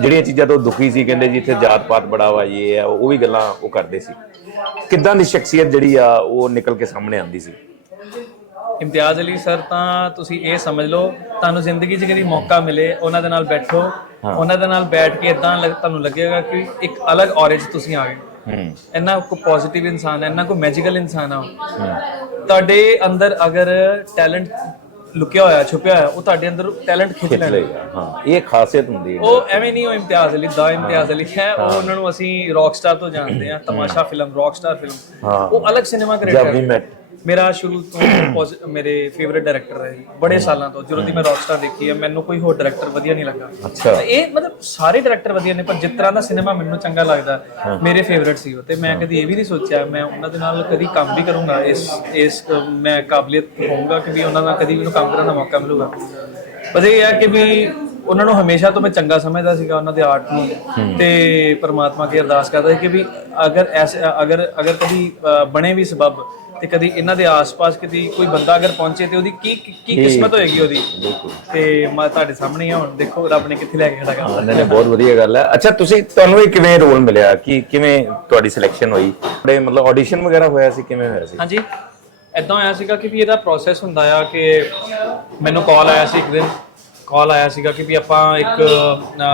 ਜਿਹੜੀਆਂ ਚੀਜ਼ਾਂ ਤੋਂ ਦੁਖੀ ਸੀ, ਕਹਿੰਦੇ ਜੀ ਇੱਥੇ ਜਾਤ ਪਾਤ ਬੜਾ ਵਾ ਇਹ ਆ ਉਹ ਵੀ ਗੱਲਾਂ ਉਹ ਕਰਦੇ ਸੀ। ਕਿੱਦਾਂ ਦੀ ਸ਼ਖਸੀਅਤ ਜਿਹੜੀ ਆ, ਉਹ ਨਿਕਲ ਕੇ ਸਾਹਮਣੇ ਆਉਂਦੀ ਸੀ? ਇਮਤਿਆਜ਼ ਅਲੀ ਸਰ, ਤਾਂ ਤੁਸੀਂ ਇਹ ਸਮਝ ਲਓ, ਤੁਹਾਨੂੰ ਜ਼ਿੰਦਗੀ 'ਚ ਕਦੀ ਮੌਕਾ ਮਿਲੇ, ਉਹਨਾਂ ਦੇ ਨਾਲ ਬੈਠੋ ਉਹਨਾਂ ਦੇ ਨਾਲ ਬੈਠ ਕੇ ਇਦਾਂ ਤੁਹਾਨੂੰ ਲੱਗੇਗਾ ਕਿ ਇੱਕ ਅਲੱਗ ਔਰੇ 'ਚ ਤੁਸੀਂ ਆ ਗਏ। ਇੰਨਾ ਕੋ ਪੋਜ਼ਿਟਿਵ ਇਨਸਾਨ ਹੈ ਇੰਨਾ ਕੋ ਮੈਜੀਕਲ ਇਨਸਾਨ ਆ। ਤੁਹਾਡੇ ਅੰਦਰ ਅਗਰ ਟੈਲੈਂਟ ਲੁਕਿਆ ਹੋਇਆ ਛੁਪਿਆ ਹੋਇਆ ਉਹ ਤੁਹਾਡੇ ਅੰਦਰ ਟੈਲੈਂਟ ਖਿੱਚ ਲੈਗਾ ਹਾਂ। ਇਹ ਖਾਸੀਅਤ ਹੁੰਦੀ ਹੈ। ਉਹ ਐਵੇਂ ਨਹੀਂ ਉਹ ਇਮਤਿਆਜ਼ ਅਲੀ ਦਾ ਇਮਤਿਆਜ਼ ਅਲੀ ਹੈ ਉਹ ਉਹਨਾਂ ਨੂੰ ਅਸੀਂ ਰੌਕਸਟਾਰ ਤੋਂ ਜਾਣਦੇ ਆ ਤਮਾਸ਼ਾ ਫਿਲਮ ਰੌਕਸਟਾਰ ਫਿਲਮ ਹਾਂ। ਉਹ ਅਲੱਗ ਸਿਨੇਮਾ ਜਬ ਕ੍ਰੀਏਟਰ ਵੀ ਮੈਟ ਮੇਰਾ ਸ਼ੁਰੂ ਤੋਂ ਪੋਜ਼ਿ- ਮੇਰੇ ਫੇਵਰਿਟ ਡਾਇਰੈਕਟਰ ਹੈ ਜੀ, ਬੜੇ ਸਾਲਾਂ ਤੋਂ ਜਦੋਂ ਦੀ ਮੈਂ ਰੌਕਸਟਾਰ ਦੇਖੀ ਹੈ ਮੈਨੂੰ ਕੋਈ ਹੋਰ ਡਾਇਰੈਕਟਰ ਵਧੀਆ ਨਹੀਂ ਲੱਗਾ। ਅੱਛਾ। ਇਹ ਮਤਲਬ ਸਾਰੇ ਡਾਇਰੈਕਟਰ ਵਧੀਆ ਨੇ ਪਰ ਜਿਸ ਤਰ੍ਹਾਂ ਦਾ ਸਿਨੇਮਾ ਮੈਨੂੰ ਚੰਗਾ ਲੱਗਦਾ ਮੇਰੇ ਫੇਵਰਿਟ ਸੀ ਉਹ ਤੇ ਮੈਂ ਕਦੀ ਇਹ ਵੀ ਨਹੀਂ ਸੋਚਿਆ ਮੈਂ ਉਹਨਾਂ ਦੇ ਨਾਲ ਕਦੀ ਕੰਮ ਵੀ ਕਰੂੰਗਾ ਇਸ ਇਸ ਅ, ਮੈਂ ਕਾਬਲੀਅਤ ਹੋਊਂਗਾ ਕਿ ਵੀ ਉਹਨਾਂ ਨਾਲ ਕਦੀ ਮੈਨੂੰ ਕੰਮ ਕਰਨ ਦਾ ਮੌਕਾ ਮਿਲੂਗਾ। ਬਸ ਇਹ ਹੈ ਕਿ ਵੀ ਉਹਨਾਂ ਨੂੰ ਹਮੇਸ਼ਾ ਤੋਂ ਮੈਂ ਚੰਗਾ ਸਮਝਦਾ ਸੀਗਾ ਉਹਨਾਂ ਦੇ ਆਰਟ ਨੂੰ। ਤੇ ਪਰਮਾਤਮਾ ਕੀ ਅਰਦਾਸ ਕਰਦਾ ਸੀ ਕਿ ਵੀ ਅਗਰ ਐਸੇ ਅਗਰ ਅਗਰ ਕਦੀ ਅ, ਬਣੇ ਵੀ ਸਬਬ ਤੇ ਕਦੀ ਇਹਨਾਂ ਦੇ ਆਸ-ਪਾਸ ਕਦੀ ਕੋਈ ਬੰਦਾ ਅਗਰ ਪਹੁੰਚੇ ਤੇ ਉਹਦੀ ਕੀ ਕੀ ਕਿਸਮਤ ਹੋਏਗੀ ਉਹਦੀ? ਤੇ ਮੈਂ ਤੁਹਾਡੇ ਸਾਹਮਣੇ ਹੀ ਆ ਹੁਣ ਦੇਖੋ ਰੱਬ ਨੇ ਕਿੱਥੇ ਲੈ ਕੇ ਖੜਾ ਕਰਤਾ। ਨਹੀਂ ਨਹੀਂ ਬਹੁਤ ਵਧੀਆ ਗੱਲ ਹੈ। ਅੱਛਾ ਤੁਸੀਂ ਤੁਹਾਨੂੰ ਇਹ ਕਿਵੇਂ ਰੋਲ ਮਿਲਿਆ? ਕਿ ਕਿਵੇਂ ਤੁਹਾਡੀ ਸਿਲੈਕਸ਼ਨ ਹੋਈ? ਬੜੇ ਮਤਲਬ ਆਡੀਸ਼ਨ ਵਗੈਰਾ ਹੋਇਆ ਸੀ ਕਿਵੇਂ ਹੋਇਆ ਸੀ? ਹਾਂਜੀ। ਐਦਾਂ ਹੋਇਆ ਸੀਗਾ ਕਿ ਵੀ ਇਹਦਾ ਪ੍ਰੋਸੈਸ ਹੁੰਦਾ ਆ ਕਿ ਮੈਨੂੰ ਕਾਲ ਆਇਆ ਸੀ ਇੱਕ ਦਿਨ। ਕਾਲ ਆਇਆ ਸੀਗਾ ਕਿ ਵੀ ਆਪਾਂ ਇੱਕ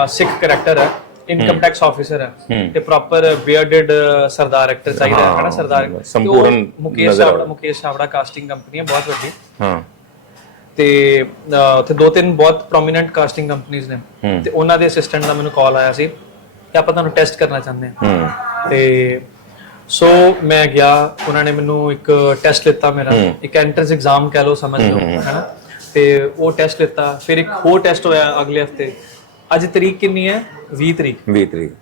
ਸਿੱਖ ਕਰੈਕਟਰ ਹੈ। ਇਨਕਮ ਟੈਕਸ ਆਫੀਸਰ ਹੈ ਤੇ ਪ੍ਰੋਪਰ ਬੀਅਰਡਡ ਸਰਦਾਰ ਐਕਟਰ ਚਾਹੀਦਾ ਹੈ ਹਨਾ ਸਰਦਾਰ ਸੰਪੂਰਨ ਮੁਕੇਸ਼ ਸਾਵੜਾ ਮੁਕੇਸ਼ ਸਾਵੜਾ ਕਾਸਟਿੰਗ ਕੰਪਨੀ ਹੈ ਬਹੁਤ ਵੱਡੀ। ਹਾਂ। ਤੇ ਉੱਥੇ ਦੋ ਤਿੰਨ ਬਹੁਤ ਪ੍ਰੋਮਿਨੈਂਟ ਕਾਸਟਿੰਗ ਕੰਪਨੀਆਂ ਨੇ। ਤੇ ਉਹਨਾਂ ਦੇ ਅਸਿਸਟੈਂਟ ਦਾ ਮੈਨੂੰ ਕਾਲ ਆਇਆ ਸੀ ਕਿ ਆਪਾਂ ਤੁਹਾਨੂੰ ਟੈਸਟ ਕਰਨਾ ਚਾਹੁੰਦੇ ਹਾਂ। ਹੂੰ। ਤੇ ਸੋ ਮੈਂ ਗਿਆ ਉਹਨਾਂ ਨੇ ਮੈਨੂੰ ਇੱਕ ਟੈਸਟ ਲਿੱਤਾ ਮੇਰਾ। ਇੱਕ ਐਂਟਰੈਂਸ ਐਗਜ਼ਾਮ ਕਹਿ ਲਓ ਸਮਝ ਲਓ ਹੈਨਾ? ਤੇ ਉਹ ਟੈਸਟ ਲਿੱਤਾ ਫਿਰ ਇੱਕ ਹੋਰ ਟੈਸਟ ਹੋਇਆ ਅਗਲੇ ਹਫ਼ਤੇ। ਅੱਜ ਤਰੀਕ ਕਿੰਨੀ ਹੈ? 20 ਤਰੀਕ। 20 ਤਰੀਕ।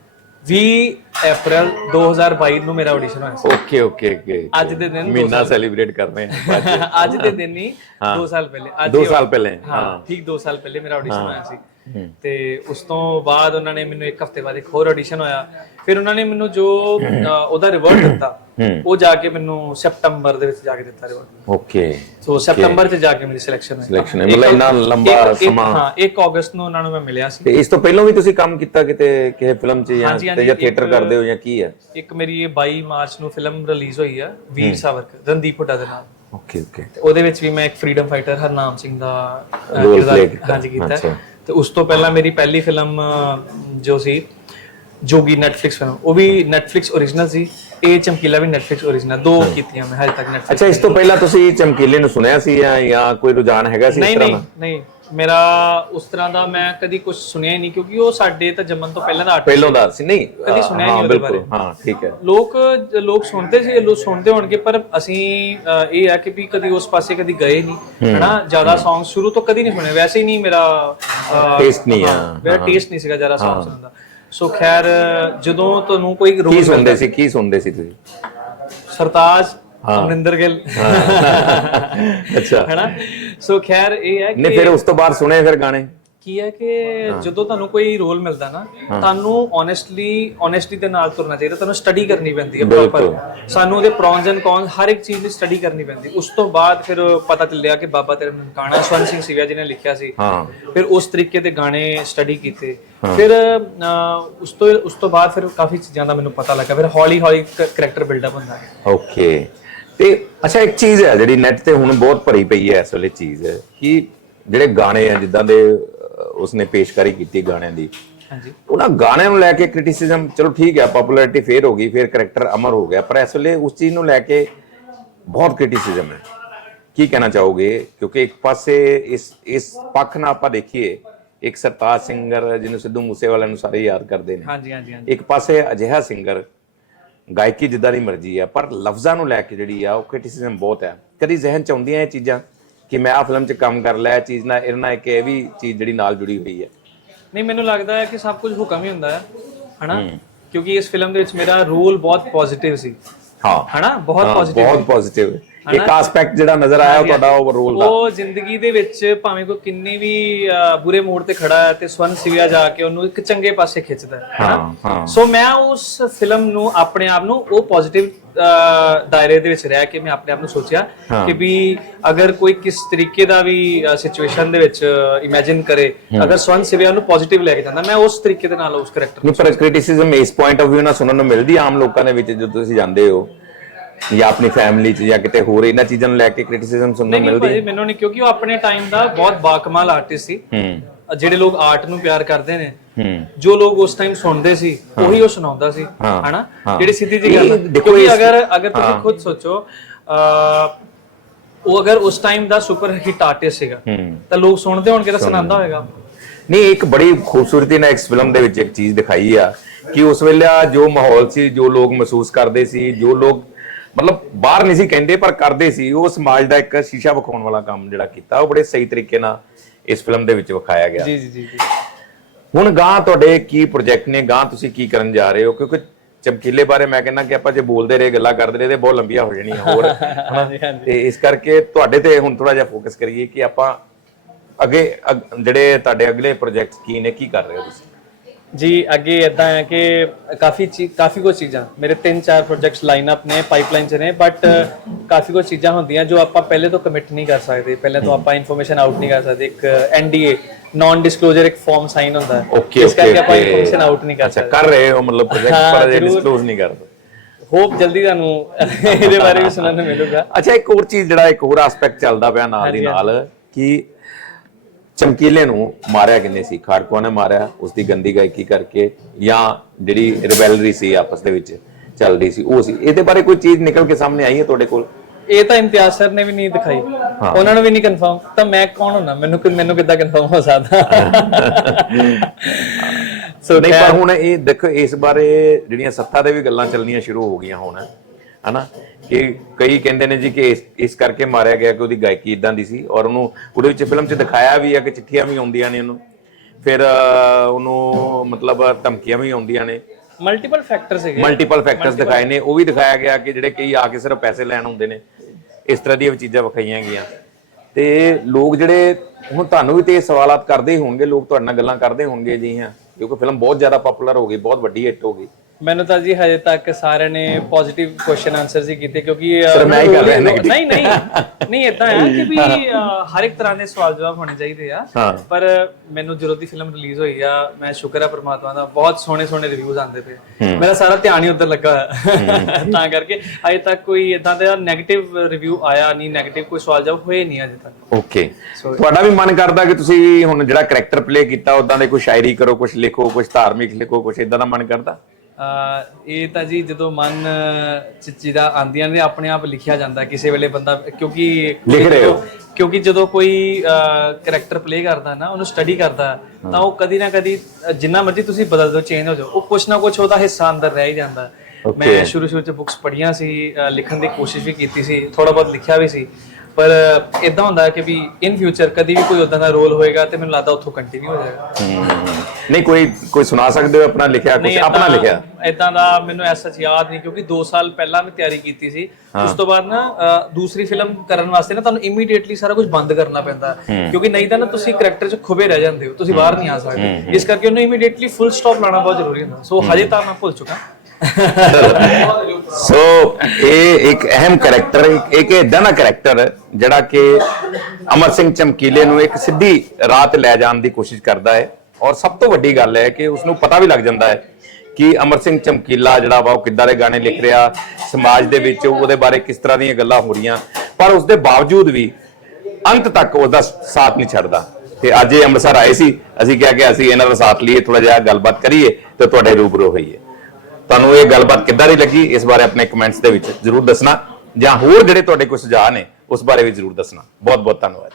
20 ਅਪ੍ਰੈਲ 2022 ਨੂੰ ਮੇਰਾ ਆਡੀਸ਼ਨ ਹੋਇਆ ਸੀ। ਓਕੇ ਓਕੇ ਓਕੇ ਅੱਜ ਦੇ ਦਿਨ ਮਹੀਨਾ ਸੈਲੀਬ੍ਰੇਟ ਕਰ ਰਹੇ ਹਾਂ ਅੱਜ ਦੇ ਦਿਨ ਹੀ 2 ਸਾਲ ਪਹਿਲੇ। ਅੱਜ ਦੋ ਹੀ ਸਾਲ ਪਹਿਲੇ ਹਾਂ ਠੀਕ 2 ਸਾਲ ਪਹਿਲੇ ਮੇਰਾ ਆਡੀਸ਼ਨ ਹੋਇਆ ਸੀ। ਤੇ ਉਸ ਤੋਂ ਬਾਅਦ ਉਹਨਾਂ ਨੇ ਮੈਨੂੰ ਇੱਕ ਹਫ਼ਤੇ ਬਾਅਦ ਇੱਕ ਹੋਰ ਆਡੀਸ਼ਨ ਹੋਇਆ। ਫਿਰ ਉਹਨਾਂ ਨੇ ਮੈਨੂੰ ਜੋ ਉਹਦਾ ਰਿਵਰਟ ਦਿੱਤਾ ਉਹ ਜਾ ਕੇ ਮੈਨੂੰ ਸੈਪਟੰਬਰ ਦੇ ਵਿੱਚ ਜਾ ਕੇ ਦਿੱਤਾ ਰਿਵਰਟ ਓਕੇ। ਸੋ ਸੈਪਟੰਬਰ 'ਚ ਜਾ ਕੇ ਮੇਰੀ ਸਿਲੈਕਸ਼ਨ ਹੋਈ। ਸਿਲੈਕਸ਼ਨ ਹੈ ਮਤਲਬ ਇੰਨਾ ਲੰਬਾ ਸਮਾਂ। ਹਾਂ 1 ਅਗਸਤ ਨੂੰ ਉਹਨਾਂ ਨੂੰ ਮੈਂ ਮਿਲਿਆ ਸੀ। ਤੇ ਇਸ ਤੋਂ ਪਹਿਲਾਂ ਵੀ ਤੁਸੀਂ ਕੰਮ ਕੀਤਾ ਕਿਤੇ ਕਿਸੇ ਫਿਲਮ 'ਚ ਜਾਂ ਤੇ ਜਾਂ ਥੀਏਟਰ ਕਰਦੇ ਹੋ ਜਾਂ ਕੀ ਹੈ? ਇੱਕ ਮੇਰੀ ਇਹ 22 ਮਾਰਚ ਨੂੰ ਫਿਲਮ ਰਿਲੀਜ਼ ਹੋਈ ਆ ਵੀਰ ਸਾਵਰਕਰ ਰਣਦੀਪ ਹੁੱਡਾ ਦੇ ਨਾਲ। Okay okay. ਉਹਦੇ ਵਿੱਚ ਵੀ ਮੈਂ ਇੱਕ ਫਰੀडम ਫਾਈਟਰ ਹਰਨਾਮ ਸਿੰਘ ਦਾ ਕਿਰਦਾਰ। ਹਾਂਜੀ ਕੀਤਾ। ਤੇ ਉਸ ਤੋਂ ਪਹਿਲਾਂ ਮੇਰੀ ਪਹਿਲੀ ਫਿਲਮ ਜੋ ਸੀ, ਜੋਗੀ ਨੈਟਫਲਿਕਸ ਫਿਲਮ ਉਹ ਵੀ ਨੈਟਫਲਿਕਸ origignal ਸੀ। ਇਹ ਚਮਕੀਲਾ ਵੀ ਨੈਟਫਲਿਕਸ origignal ਦੋ ਕੀਤੀਆਂ ਮੈਂ ਹਜੇ ਤੱਕ ਨੈਟਫਲਿਕਸ ਅੱਛਾ ਇਸ ਤੋਂ ਪਹਿਲਾਂ ਤੁਸੀਂ ਚਮਕੀਲੇ ਨੂੰ ਸੁਣਿਆ ਸੀ ਜਾਂ ਜਾਂ ਕੋਈ ਰੁਝਾਨ ਹੈਗਾ ਸੀ ਇਸ ਨਹੀਂ ਤਰ੍ਹਾਂ ਨਹੀਂ ਦਾ? ਨਹੀਂ। ਮੇਰਾ ਉਸ ਤਰ੍ਹਾਂ ਦਾ ਮੈਂ ਕਦੀ ਕੁਝ ਸੁਣਿਆ ਹੀ ਨਹੀਂ ਕਿਉਂਕਿ ਉਹ ਸਾਡੇ ਤਾਂ ਜੰਮਣ ਤੋਂ ਪਹਿਲਾਂ ਦਾ artist ਪਹਿਲੋਂ ਦਾ ਸੀ। ਨਹੀਂ? ਕਦੀ ਸੁਣਿਆ ਨਹੀਂ ਉਹਦੇ ਬਿਲਕੁਲ, ਹਾਂ ਠੀਕ ਹੈ। ਲੋਕ ਲੋਕ ਸੁਣਦੇ ਸੀ ਲੋਕ ਸੁਣਦੇ ਹੋਣਗੇ ਪਰ ਅਸੀਂ ਇਹ ਹੈ ਕਿ ਵੀ ਕਦੀ ਉਸ ਪਾਸੇ ਕਦੀ ਗਏ ਨਹੀਂ। ਹਨਾ ਜ਼ਿਆਦਾ Song ਸ਼ੁਰੂ ਤੋਂ ਕਦੀ ਨਹੀਂ ਸੁਣੇ ਵੈਸੇ ਹੀ ਨਹੀਂ ਮੇਰਾ Taste ਨਹੀਂ ਆ, ਹਾਂ, ਮੇਰਾ ਟੇਸਟ ਨਹੀਂ ਸੀਗਾ ਜ਼ਿਆਦਾ Song ਸੁਣਨ ਦਾ। ਸੋ ਖੈਰ ਜਦੋਂ ਤੁਹਾਨੂੰ ਕੋਈ ਕੀ ਰੋਲ ਸੁਣਦੇ ਸੀ? ਕੀ ਸੁਣਦੇ ਸੀ ਤੁਸੀਂ? ਸਰਤਾਜ ਅਮਰਿੰਦਰ ਗਿੱਲ। [laughs] ਅੱਛਾ। ਹਨਾ? ਸੋ ਖੈਰ ਇਹ ਹੈ ਨਹੀਂ ਕਿ ਫਿਰ ਉਸ ਤੋਂ ਬਾਅਦ ਸੁਣੇ ਫਿਰ ਗਾਣੇ। ਕੀ ਹੈ ਕਿ ਜਦੋਂ ਤੁਹਾਨੂੰ ਕੋਈ ਰੋਲ ਮਿਲਦਾ ਨਾ ਤੁਹਾਨੂੰ ਓਨੈਸਟਲੀ ਓਨੈਸਟੀ ਦੇ ਨਾਲ ਤੁਰਨਾ ਚਾਹੀਦਾ ਤੁਹਾਨੂੰ ਸਟੱਡੀ ਕਰਨੀ ਪੈਂਦੀ ਹੈ ਪ੍ਰੋਪਰ ਸਾਨੂੰ ਉਹਦੇ ਪ੍ਰੋਨਸ ਐਂਡ ਕੌਨਸ ਹਰ ਇੱਕ ਚੀਜ਼ ਦੀ ਸਟੱਡੀ ਕਰਨੀ ਪੈਂਦੀ। ਉਸ ਤੋਂ ਬਾਅਦ ਫਿਰ ਪਤਾ ਚੱਲਿਆ ਕਿ ਬਾਬਾ ਤੇਰੇ ਨਨਕਾਣਾ ਸਵਰਨ ਸਿੰਘ ਸੀਗਾ ਜਿਹਨੇ ਲਿਖਿਆ ਸੀ। ਹਾਂ। ਫਿਰ ਉਸ ਤਰੀਕੇ ਦੇ ਗਾਣੇ ਸਟੱਡੀ ਕੀਤੇ। ਫਿਰ ਉਸ ਤੋਂ ਉਸ ਤੋਂ ਬਾਅਦ ਫਿਰ ਕਾਫੀ ਚੀਜ਼ਾਂ ਦਾ ਮੈਨੂੰ ਪਤਾ ਲੱਗਾ। ਫਿਰ ਹੌਲੀ ਹੌਲੀ ਕਰੈਕਟਰ ਬਿਲਡਅਪ ਹੁੰਦਾ ਹੈ ਓਕੇ ਤੇ ਅੱਛਾ ਇੱਕ ਚੀਜ਼ ਹੈ ਜਿਹੜੀ ਨੈਟ ਤੇ ਹੁਣ ਬਹੁਤ ਭਰੀ ਪਈ ਹੈ ਇਸ ਵੇਲੇ ਚੀਜ਼ ਹੈ ਕਿ ਜਿਹੜੇ ਗਾਣੇ ਆ ਜਿੱਦਾਂ ਦੇ ਉਸਨੇ ਪੇਸ਼ਕਾਰੀ ਕੀਤੀ ਗਾਣਿਆਂ ਦੀ। ਹਾਂਜੀ। ਉਹਨਾਂ ਗਾਣਿਆਂ ਨੂੰ ਲੈ ਕੇ ਕ੍ਰਿਟਿਸਿਜ਼ਮ ਚਲੋ ਠੀਕ ਹੈ ਪਪੂਲੈਰਿਟੀ ਫੇਰ ਹੋ ਗਈ ਫੇਰ ਕਰੈਕਟਰ ਅਮਰ ਹੋ ਗਿਆ ਪਰ ਇਸ ਵੇਲੇ ਉਸ ਚੀਜ਼ ਨੂੰ ਲੈ ਕੇ ਬਹੁਤ ਕ੍ਰਿਟਿਸਿਜ਼ਮ ਹੈ। ਕੀ ਕਹਿਣਾ ਚਾਹੋਗੇ? ਕਿਉਂਕਿ ਇੱਕ ਪਾਸੇ ਇਸ ਇਸ ਪੱਖ ਨਾਲ ਆਪਾਂ ਦੇਖੀਏ ਇੱਕ ਸਰਤਾਜ ਸਿੰਗਰ ਜਿਹਨੂੰ ਸਿੱਧੂ ਮੂਸੇਵਾਲਾ ਨੂੰ ਸਾਰੇ ਯਾਦ ਕਰਦੇ ਨੇ। ਹਾਂਜੀ ਹਾਂਜੀ ਹਾਂਜੀ। ਇੱਕ ਪਾਸੇ ਅਜਿਹਾ ਸਿੰਗਰ ਗਾਇਕੀ ਜਿੱਦਾਂ ਦੀ ਮਰਜ਼ੀ ਆ ਪਰ ਲਫ਼ਜ਼ਾਂ ਨੂੰ ਲੈ ਕੇ ਜਿਹੜੀ ਆ ਉਹ ਕ੍ਰਿਟਿਸਿਜ਼ਮ ਬਹੁਤ ਹੈ। ਕਦੀ ਜ਼ਿਹਨ ਚ ਆਉਂਦੀਆਂ ਇਹ ਚੀਜ਼ਾਂ? ਕਿ ਮੈਂ ਆ ਫਿਲਮ 'ਚ ਕੰਮ ਕਰ ਲਿਆ ਇਹ ਚੀਜ਼ ਨਾਲ ਇਹਦੇ ਨਾਲ ਇੱਕ ਇਹ ਵੀ ਚੀਜ਼ ਜਿਹੜੀ ਨਾਲ ਜੁੜੀ ਹੋਈ ਹੈ। ਨਹੀਂ ਮੈਨੂੰ ਲੱਗਦਾ ਹੈ ਕਿ ਸਭ ਕੁਝ ਹੁਕਮ ਹੀ ਹੁੰਦਾ ਹੈ ਹਨਾ? ਕਿਉਂਕਿ ਇਸ ਫਿਲਮ ਦੇ ਵਿੱਚ ਮੇਰਾ ਰੋਲ ਬਹੁਤ ਪੋਜ਼ਿਟਿਵ ਸੀ। ਹਾਂ। ਹਨਾ? ਬਹੁਤ ਪੋਜ਼ਿਟਿਵ ਬਹੁਤ ਪੋਜ਼ਿਟਿਵ ਇੱਕ ਐਸਪੈਕਟ ਜਿਹੜਾ ਨਜ਼ਰ ਆਇਆ ਉਹ ਤੁਹਾਡਾ ਓਵਰਆਲ ਦਾ। ਉਹ ਜ਼ਿੰਦਗੀ ਦੇ ਵਿੱਚ ਭਾਵੇਂ ਕੋਈ ਕਿੰਨੀ ਵੀ ਬੁਰੇ ਮੋੜ ਤੇ ਖੜਾ ਹੈ ਤੇ ਸਵਰਨ ਸਿਵਿਆ ਜਾ ਕੇ ਉਹਨੂੰ ਇੱਕ ਚੰਗੇ ਪਾਸੇ ਖਿੱਚਦਾ ਹੈ ਹਾਂ ਹਾਂ। ਸੋ ਮੈਂ ਉਸ ਫਿਲਮ ਨੂੰ ਆਪਣੇ ਆਪ ਨੂੰ ਉਹ ਪੋਜ਼ਿਟਿਵ ਦਾਇਰੇ ਦੇ ਵਿੱਚ ਰਹਿ ਕੇ ਮੈਂ ਆਪਣੇ ਆਪ ਨੂੰ ਸੋਚਿਆ ਕਿ ਵੀ ਅਗਰ ਕੋਈ ਕਿਸ ਤਰੀਕੇ ਦਾ ਵੀ ਸਿਚੁਏਸ਼ਨ ਦੇ ਵਿੱਚ ਇਮੇਜਿਨ ਕਰੇ ਅਗਰ ਸਵਰਨ ਸਿਵਿਆ ਨੂੰ ਪੋਜ਼ਿਟਿਵ ਲੈ ਕੇ ਜਾਂਦਾ ਮੈਂ ਉਸ ਤਰੀਕੇ ਦੇ ਨਾਲ ਉਸ ਕਰੈਕਟਰ ਨਹੀਂ ਪਰ ਕ੍ਰਿਟਿਸਿਜ਼ਮ ਇਸ ਪੁਆਇੰਟ ਆਫ View ਨਾਲ ਸੁਣਨ ਨੂੰ ਮਿਲਦੀ ਆਮ ਲੋਕਾਂ ਦੇ ਵਿੱਚ ਜਦੋਂ ਤੁਸੀਂ ਜਾਂਦੇ ਹੋ ਜਾਂ ਆਪਣੀ ਫੈਮਿਲੀ 'ਚ ਜਾਂ ਕਿਤੇ ਹੋਰ ਇਹਨਾਂ ਚੀਜ਼ਾਂ ਨੂੰ ਲੈ ਕੇ ਕ੍ਰਿਟਿਸਿਜ਼ਮ ਸੁਣਨ ਨੂੰ ਨਹੀਂ ਮਿਲਦੀ? ਭਾਜੀ ਮੈਨੂੰ ਨਹੀਂ ਕਿਉਂਕਿ ਉਹ ਆਪਣੇ ਟਾਈਮ ਦਾ ਬਹੁਤ ਬਾਕਮਾਲ ਆਰਟਿਸਟ ਸੀ। ਜਿਹੜੇ ਲੋਕ ਆਰਟ ਨੂੰ ਪਿਆਰ ਕਰਦੇ ਨੇ ਜੋ ਲੋਕ ਉਸ ਟਾਈਮ ਸੁਣਦੇ ਸੀ ਉਹੀ ਉਹ ਸੁਣਾਉਂਦਾ ਸੀ ਹਨਾ। ਜਿਹੜੀ ਸਿੱਧੀ ਜੀ ਗੱਲ। ਦੇਖੋ ਅਗਰ ਅਗਰ ਤੁਸੀਂ ਖੁਦ ਸੋਚੋ ਅ ਉਹ ਅਗਰ ਉਸ ਟਾਈਮ ਦਾ ਸੁਪਰ ਹਿੱਟ ਆਰਟਿਸਟ ਸੀਗਾ ਤਾਂ ਲੋਕ ਸੁਣਦੇ ਹੋਣਗੇ ਤਾਂ ਸੁਣਾਉਂਦਾ ਹੋਏਗਾ। ਨਹੀਂ ਇੱਕ ਬੜੀ ਖੂਬਸੂਰਤੀ ਨਾਲ ਇਸ ਫਿਲਮ ਦੇ ਵਿੱਚ ਇੱਕ ਚੀਜ਼ ਦਿਖਾਈ ਆ ਕਿ ਉਸ ਵੇਲੇ ਜੋ ਮਾਹੌਲ ਸੀ ਜੋ ਲੋਕ ਮਹਿਸੂਸ ਕਰਦੇ ਸੀ ਜੋ ਲੋਕ ਮਤਲਬ ਬਾਹਰ ਨਹੀਂ ਸੀ ਕਹਿੰਦੇ ਪਰ ਕਰਦੇ ਸੀ ਉਹ ਸਮਾਜ ਦਾ ਇੱਕ ਸ਼ੀਸ਼ਾ ਵਿਖਾਉਣ ਵਾਲਾ ਕੰਮ ਜਿਹੜਾ ਕੀਤਾ ਉਹ ਬੜੇ ਸਹੀ ਤਰੀਕੇ ਨਾਲ ਇਸ ਫਿਲਮ ਦੇ ਵਿੱਚ ਵਿਖਾਇਆ ਗਿਆ। ਜੀ ਜੀ ਜੀ। ਹੁਣ ਗਾਂ ਤੁਹਾਡੇ ਕੀ ਪ੍ਰੋਜੈਕਟ ਨੇ ਗਾਂ ਤੁਸੀਂ ਕੀ ਕਰਨ ਜਾ ਰਹੇ ਹੋ? ਕਿਉਂਕਿ ਚਮਕੀਲੇ ਬਾਰੇ ਮੈਂ ਕਹਿੰਦਾ ਕਿ ਆਪਾਂ ਜੇ ਬੋਲਦੇ ਰਹੇ ਗੱਲਾਂ ਕਰਦੇ ਰਹੇ ਤੇ ਬਹੁਤ ਲੰਬੀਆਂ ਹੋ ਜਾਣੀਆਂ ਹੋਰ। [laughs] ਤੇ ਇਸ ਕਰਕੇ ਤੁਹਾਡੇ ਤੇ ਹੁਣ ਥੋੜਾ ਜਿਹਾ ਫੋਕਸ ਕਰੀਏ ਕਿ ਆਪਾਂ ਅੱਗੇ ਜਿਹੜੇ ਤੁਹਾਡੇ ਅਗਲੇ ਪ੍ਰੋਜੈਕਟਸ ਕੀ ਨੇ ਕੀ ਕਰ ਰਹੇ ਹੋ ਤੁਸੀਂ? ਜੀ ਅੱਗੇ ਇਦਾਂ ਹੈ ਕਿ ਕਾਫੀ ਚੀ- ਕਾਫੀ ਕੁਝ ਚੀਜ਼ਾਂ ਮੇਰੇ ਤਿੰਨ ਚਾਰ ਪ੍ਰੋਜੈਕਟਸ ਲਾਈਨ ਅਪ ਨੇ ਪਾਈਪਲਾਈਨ 'ਚ ਨੇ ਬਟ ਕਾਫੀ ਕੁਝ ਚੀਜ਼ਾਂ ਹੁੰਦੀਆਂ ਜੋ ਆਪਾਂ ਪਹਿਲੇ ਤੋਂ ਕਮਿਟ ਨਹੀਂ ਕਰ ਸਕਦੇ ਪਹਿਲੇ ਤੋਂ ਆਪਾਂ ਇਨਫੋਰਮੇਸ਼ਨ ਆਊਟ ਨਹੀਂ ਕਰ ਸਕਦੇ ਇੱਕ ਐਨਡੀਏ ਨਾਨ ਡਿਸਕਲੋਜ਼ਰ ਇੱਕ ਫਾਰਮ ਸਾਈਨ ਹੁੰਦਾ ਹੈ। ਓਕੇ ਇਸ ਕਰਕੇ ਆਪਾਂ ਇਨਫੋਰਮੇਸ਼ਨ ਆਊਟ ਨਹੀਂ ਕਰ ਅੱਛਾ ਸਕਦੇ। ਕਰ ਰਹੇ ਹੋ ਮਤਲਬ ਪ੍ਰੋਜੈਕਟ ਪਰ ਅਜੇ ਜ਼ਰੂਰ। ਡਿਸਕਲੋਜ਼ ਨਹੀਂ ਕਰਦੇ। ਹੋਪ ਜਲਦੀ ਤੁਹਾਨੂੰ ਇਹਦੇ ਬਾਰੇ ਵੀ ਸੁਣਨ ਨੂੰ ਮਿਲੂਗਾ। ਅੱਛਾ ਇੱਕ ਹੋਰ ਚੀਜ਼ ਜਿਹੜਾ ਇੱਕ ਹੋਰ ਐਸਪੈਕਟ ਚੱਲਦਾ ਪਿਆ ਨਾਲ ਦੀ ਨਾਲ ਕਿ ਚਮਕੀਲੇ ਨੂੰ ਮਾਰਿਆ ਕਿੰਨੇ ਸੀ? ਖਾੜਕੂਆਂ ਨੇ ਮਾਰਿਆ ਉਸ ਦੀ ਗੰਦੀ ਗਾਇਕੀ ਕਰਕੇ ਜਾਂ ਜਿਹੜੀ ਰਿਬੈਲਰੀ ਸੀ ਆਪਸ ਦੇ ਵਿੱਚ ਚੱਲ ਰਹੀ ਸੀ ਉਹ ਸੀ। ਇਹਦੇ ਬਾਰੇ ਕੋਈ ਚੀਜ਼ ਨਿਕਲ ਕੇ ਸਾਹਮਣੇ ਆਈ ਹੈ ਤੁਹਾਡੇ ਕੋਲ? ਇਹ ਤਾਂ ਇਮਤਿਆਜ਼ ਸਰ ਨੇ ਵੀ ਨਹੀਂ ਦਿਖਾਈ। ਉਹਨਾਂ ਨੂੰ ਵੀ ਨਹੀਂ ਕਨਫਰਮ ਤਾਂ ਮੈਂ ਕੌਣ ਹੁੰਨਾ ਮੈਨੂੰ ਕਿ- ਮੈਨੂੰ ਕਿੱਦਾਂ ਕਨਫਰਮ ਹੋ ਸਕਦਾ? [laughs] ਸੋ ਨਹੀਂ ਪਰ ਹੁਣ ਇਹ ਦੇਖੋ ਇਸ ਬਾਰੇ ਜਿਹੜੀਆਂ ਸੱਤਾ ਦੇ ਵੀ ਗੱਲਾਂ ਚੱਲਣੀਆਂ ਸ਼ੁਰੂ ਹੋ ਗਈਆਂ ਹੁਣ ਹਨਾ? ਕਿ ਕਈ ਕਹਿੰਦੇ ਨੇ ਜੀ ਕਿ ਇਸ ਕਰਕੇ ਮਾਰਿਆ ਗਿਆ ਕਿ ਉਹਦੀ ਗਾਇਕੀ ਇਦਾਂ ਦੀ ਸੀ ਔਰ ਉਹਨੂੰ ਉਹਦੇ ਵਿੱਚ ਫਿਲਮ 'ਚ ਦਿਖਾਇਆ ਵੀ ਆ ਕਿ ਚਿੱਠੀਆਂ ਵੀ ਆਉਂਦੀਆਂ ਨੇ ਉਹਨੂੰ। ਫਿਰ ਉਹਨੂੰ ਮਤਲਬ ਧਮਕੀਆਂ ਵੀ ਆਉਂਦੀਆਂ ਨੇ। ਮਲਟੀਪਲ ਫੈਕਟਰ ਸੀਗੇ ਮਲਟੀਪਲ ਫੈਕਟਰਸ ਦਿਖਾਏ ਨੇ। ਉਹ ਵੀ ਦਿਖਾਇਆ ਗਿਆ ਕਿ ਜਿਹੜੇ ਕਈ ਆ ਕੇ ਸਿਰਫ ਪੈਸੇ ਲੈਣ ਹੁੰਦੇ ਨੇ। ਇਸ ਤਰ੍ਹਾਂ ਦੀਆਂ ਵੀ ਚੀਜ਼ਾਂ ਵਿਖਾਈਆਂ ਗਈਆਂ। ਤੇ ਲੋਕ ਜਿਹੜੇ ਹੁਣ ਤੁਹਾਨੂੰ ਵੀ ਤੇ ਇਹ ਸਵਾਲਾਤ ਕਰਦੇ ਹੀ ਹੋਣਗੇ, ਲੋਕ ਤੁਹਾਡੇ ਨਾਲ ਗੱਲਾਂ ਕਰਦੇ ਹੋਣਗੇ ਜੀ ਹਾਂ, ਕਿਉਂਕਿ ਫਿਲਮ ਬਹੁਤ ਜ਼ਿਆਦਾ ਪਪੂਲਰ ਹੋ ਗਈ, ਬਹੁਤ ਵੱਡੀ ਹਿੱਟ ਹੋ ਗਈ। ਮੈਨੂੰ ਤਾਂ ਜੀ ਹਜੇ ਤੱਕ ਸਾਰਿਆਂ ਨੇ ਪੋਜ਼ਿਟਿਵ ਕੁਐਸਚਨ ਆਨਸਰਸ ਹੀ ਕੀਤੇ ਕਿਉਂਕਿ ਅਹ, ਸਿਰਫ ਮੈਂ ਹੀ ਕਰ ਰਿਹਾ ਨਹੀਂ negative। ਨਹੀਂ ਨਹੀਂ ਇਦਾਂ ਹੈ ਕਿ ਵੀ ਅਹ, ਹਰ ਇੱਕ ਤਰ੍ਹਾਂ ਦੇ ਸਵਾਲ ਜਵਾਬ ਹੋਣੇ ਚਾਹੀਦੇ ਆ। ਹਾਂ। ਪਰ ਮੈਨੂੰ ਜਦੋਂ ਦੀ ਫਿਲਮ ਰਿਲੀਜ਼ ਹੋਈ ਆ ਮੈਂ ਸ਼ੁਕਰ ਹੈ ਪ੍ਰਮਾਤਮਾ ਦਾ ਬਹੁਤ ਸੋਹਣੇ ਸੋਹਣੇ ਰਿਵਿਊਜ਼ ਆਉਂਦੇ ਪਏ। ਮੇਰਾ ਸਾਰਾ ਧਿਆਨ ਹੀ ਉੱਧਰ ਲੱਗਾ ਹੋਇਆ। ਤਾਂ ਕਰਕੇ ਅਜੇ ਤੱਕ ਕੋਈ ਇਦਾਂ ਦਾ 네ਗੇਟਿਵ ਰਿਵਿਊ ਆਇਆ ਨਹੀਂ 네ਗੇਟਿਵ ਕੋਈ ਸਵਾਲ ਜਵਾਬ ਹੋਏ ਨਹੀਂ ਅਜੇ ਤੱਕ। ਓਕੇ ਤੁਹਾਡਾ ਵੀ ਮਨ ਕਰਦਾ ਕਿ ਤੁਸੀਂ ਵੀ ਹੁਣ ਜਿਹੜਾ ਕੈਰੈਕਟਰ ਪਲੇ ਕੀਤਾ ਉਦਾਂ ਦੇ ਕੋਈ ਸ਼ਾਇਰੀ ਕਰੋ ਕੁਝ ਲਿਖੋ ਕੁਝ ਧਾਰਮਿਕ ਲਿਖੋ ਕੁਝ ਇਦਾਂ ਦਾ ਮਨ ਕਰਦਾ? ਇਹ ਤਾਂ ਜੀ ਜਦੋਂ ਮਨ ਚ ਚੀਜ਼ਾਂ ਆਂਦੀਆਂ ਨੇ ਆਪਣੇ ਆਪ ਲਿਖਿਆ ਜਾਂਦਾ ਕਿਸੇ ਵੇਲੇ ਬੰਦਾ ਕਿਉਂਕਿ ਲਿਖ ਰਹੇ ਹੋ। ਕਿਉਂਕਿ ਜਦੋਂ ਕੋਈ ਕੈਰੈਕਟਰ ਪਲੇ ਕਰਦਾ ਨਾ ਉਹਨੂੰ ਸਟੱਡੀ ਕਰਦਾ ਤਾਂ ਉਹ ਕਦੀ ਨਾ ਕਦੀ ਜਿੰਨਾ ਮਰਜ਼ੀ ਤੁਸੀਂ ਬਦਲ ਦਿਓ ਚੇਂਜ ਹੋ ਜਾਓ ਉਹ ਕੁਛ ਨਾ ਕੁਛ ਉਹਦਾ ਹਿੱਸਾ ਅੰਦਰ ਰਹਿ ਹੀ ਜਾਂਦਾ। ਮੈਂ ਸ਼ੁਰੂ ਸ਼ੁਰੂ ਚ ਬੁੱਕਸ ਪੜ੍ਹੀਆਂ ਸੀ ਲਿਖਣ ਦੀ ਕੋਸ਼ਿਸ਼ ਵੀ ਕੀਤੀ ਸੀ ਥੋੜਾ ਬਹੁਤ ਲਿਖਿਆ ਵੀ ਸੀ ਪਰ ਇਦਾਂ ਹੁੰਦਾ ਕਿ ਵੀ ਇਨ ਫਿਊਚਰ ਕਦੀ ਵੀ ਕੋਈ ਉਦਾਂ ਦਾ ਰੋਲ ਹੋਏਗਾ ਤੇ ਮੈਨੂੰ ਲੱਗਦਾ ਉੱਥੋਂ ਕੰਟੀਨਿਊ ਹੋ ਜਾਏਗਾ। ਨਹੀਂ ਕੋਈ ਕੋਈ ਸੁਣਾ ਸਕਦੇ ਹੋ ਆਪਣਾ ਲਿਖਿਆ ਕੁਝ ਆਪਣਾ ਲਿਖਿਆ। ਇਦਾਂ ਦਾ ਮੈਨੂੰ ਐਸਾ ਯਾਦ ਨਹੀਂ ਕਿਉਂਕਿ 2 ਸਾਲ ਪਹਿਲਾਂ ਮੈਂ ਤਿਆਰੀ ਕੀਤੀ ਸੀ। ਉਸ ਤੋਂ ਬਾਅਦ ਨਾ ਅ, ਦੂਸਰੀ ਫਿਲਮ ਕਰਨ ਵਾਸਤੇ ਨਾ ਤੁਹਾਨੂੰ ਇਮੀਡੀਏਟਲੀ ਸਾਰਾ ਕੁਝ ਬੰਦ ਕਰਨਾ ਪੈਂਦਾ। ਕਿਉਂਕਿ ਨਹੀਂ ਤਾਂ ਨਾ ਤੁਸੀਂ ਕੈਰੈਕਟਰ 'ਚ ਖੁਬੇ ਰਹਿ ਜਾਂਦੇ ਹੋ ਤੁਸੀਂ ਬਾਹਰ ਨਹੀਂ ਆ ਸਕਦੇ। ਇਸ ਕਰਕੇ ਉਹਨੂੰ ਇਮੀਡੀਏਟਲੀ ਫੁੱਲ ਸਟਾਪ ਲਾਣਾ ਬਹੁਤ ਜ਼ਰੂਰੀ ਹੁੰਦਾ। ਸੋ ਹਜੇ ਤਾਂ ਮੈਂ ਭੁੱਲ ਚੁੱਕਾ। [laughs] ਸੋ ਇਹ ਇੱਕ ਅਹਿਮ ਕੈਰੈਕਟਰ ਇੱਕ ਇਦਾਂ ਦਾ ਕੈਰੈਕਟਰ ਜਿਹੜਾ ਕਿ ਅਮਰ ਸਿੰਘ ਚਮਕੀਲੇ ਨੂੰ ਇੱਕ ਸਿੱਧੀ ਰਾਹ ਤੇ ਲੈ ਜਾਣ ਦੀ ਕੋਸ਼ਿਸ਼ ਕਰਦਾ ਹੈ। ਔਰ ਸਭ ਤੋਂ ਵੱਡੀ ਗੱਲ ਹੈ ਕਿ ਉਸ ਨੂੰ ਪਤਾ ਵੀ ਲੱਗ ਜਾਂਦਾ ਹੈ ਕਿ ਅਮਰ ਸਿੰਘ ਚਮਕੀਲਾ ਜਿਹੜਾ ਵਾ ਉਹ ਕਿੱਦਾਂ ਦੇ ਗਾਣੇ ਲਿਖ ਰਿਹਾ, ਸਮਾਜ ਦੇ ਵਿੱਚ ਉਹਦੇ ਬਾਰੇ ਕਿਸ ਤਰ੍ਹਾਂ ਦੀਆਂ ਗੱਲਾਂ ਹੋ ਰਹੀਆਂ। ਪਰ ਉਸ ਦੇ ਬਾਵਜੂਦ ਵੀ ਅੰਤ ਤੱਕ ਉਹਦਾ ਸਾਥ ਨਹੀਂ ਛੱਡਦਾ। ਤੇ ਅੱਜ ਇਹ ਅੰਮ੍ਰਿਤਸਰ ਆਏ ਸੀ, ਅਸੀਂ ਕਿਹਾ ਕਿ ਅਸੀਂ ਇਹਨਾਂ ਦਾ ਸਾਥ ਲਈਏ ਥੋੜਾ ਜਿਹਾ ਗੱਲਬਾਤ ਕਰੀਏ ਤੇ ਤੁਹਾਡੇ ਰੂਬਰੂ ਹੋਈਏ। ਤੁਹਾਨੂੰ ਇਹ ਗੱਲਬਾਤ ਕਿੱਦਾਂ ਦੀ ਲੱਗੀ? ਇਸ ਬਾਰੇ ਆਪਣੇ ਕਮੈਂਟਸ ਦੇ ਵਿੱਚ ਜ਼ਰੂਰ ਦੱਸਣਾ। ਜਾਂ ਹੋਰ ਜਿਹੜੇ ਤੁਹਾਡੇ ਕੋਈ ਸੁਝਾਅ ਨੇ, ਉਸ ਬਾਰੇ ਵੀ ਜ਼ਰੂਰ ਦੱਸਣਾ। ਬਹੁਤ ਬਹੁਤ ਧੰਨਵਾਦ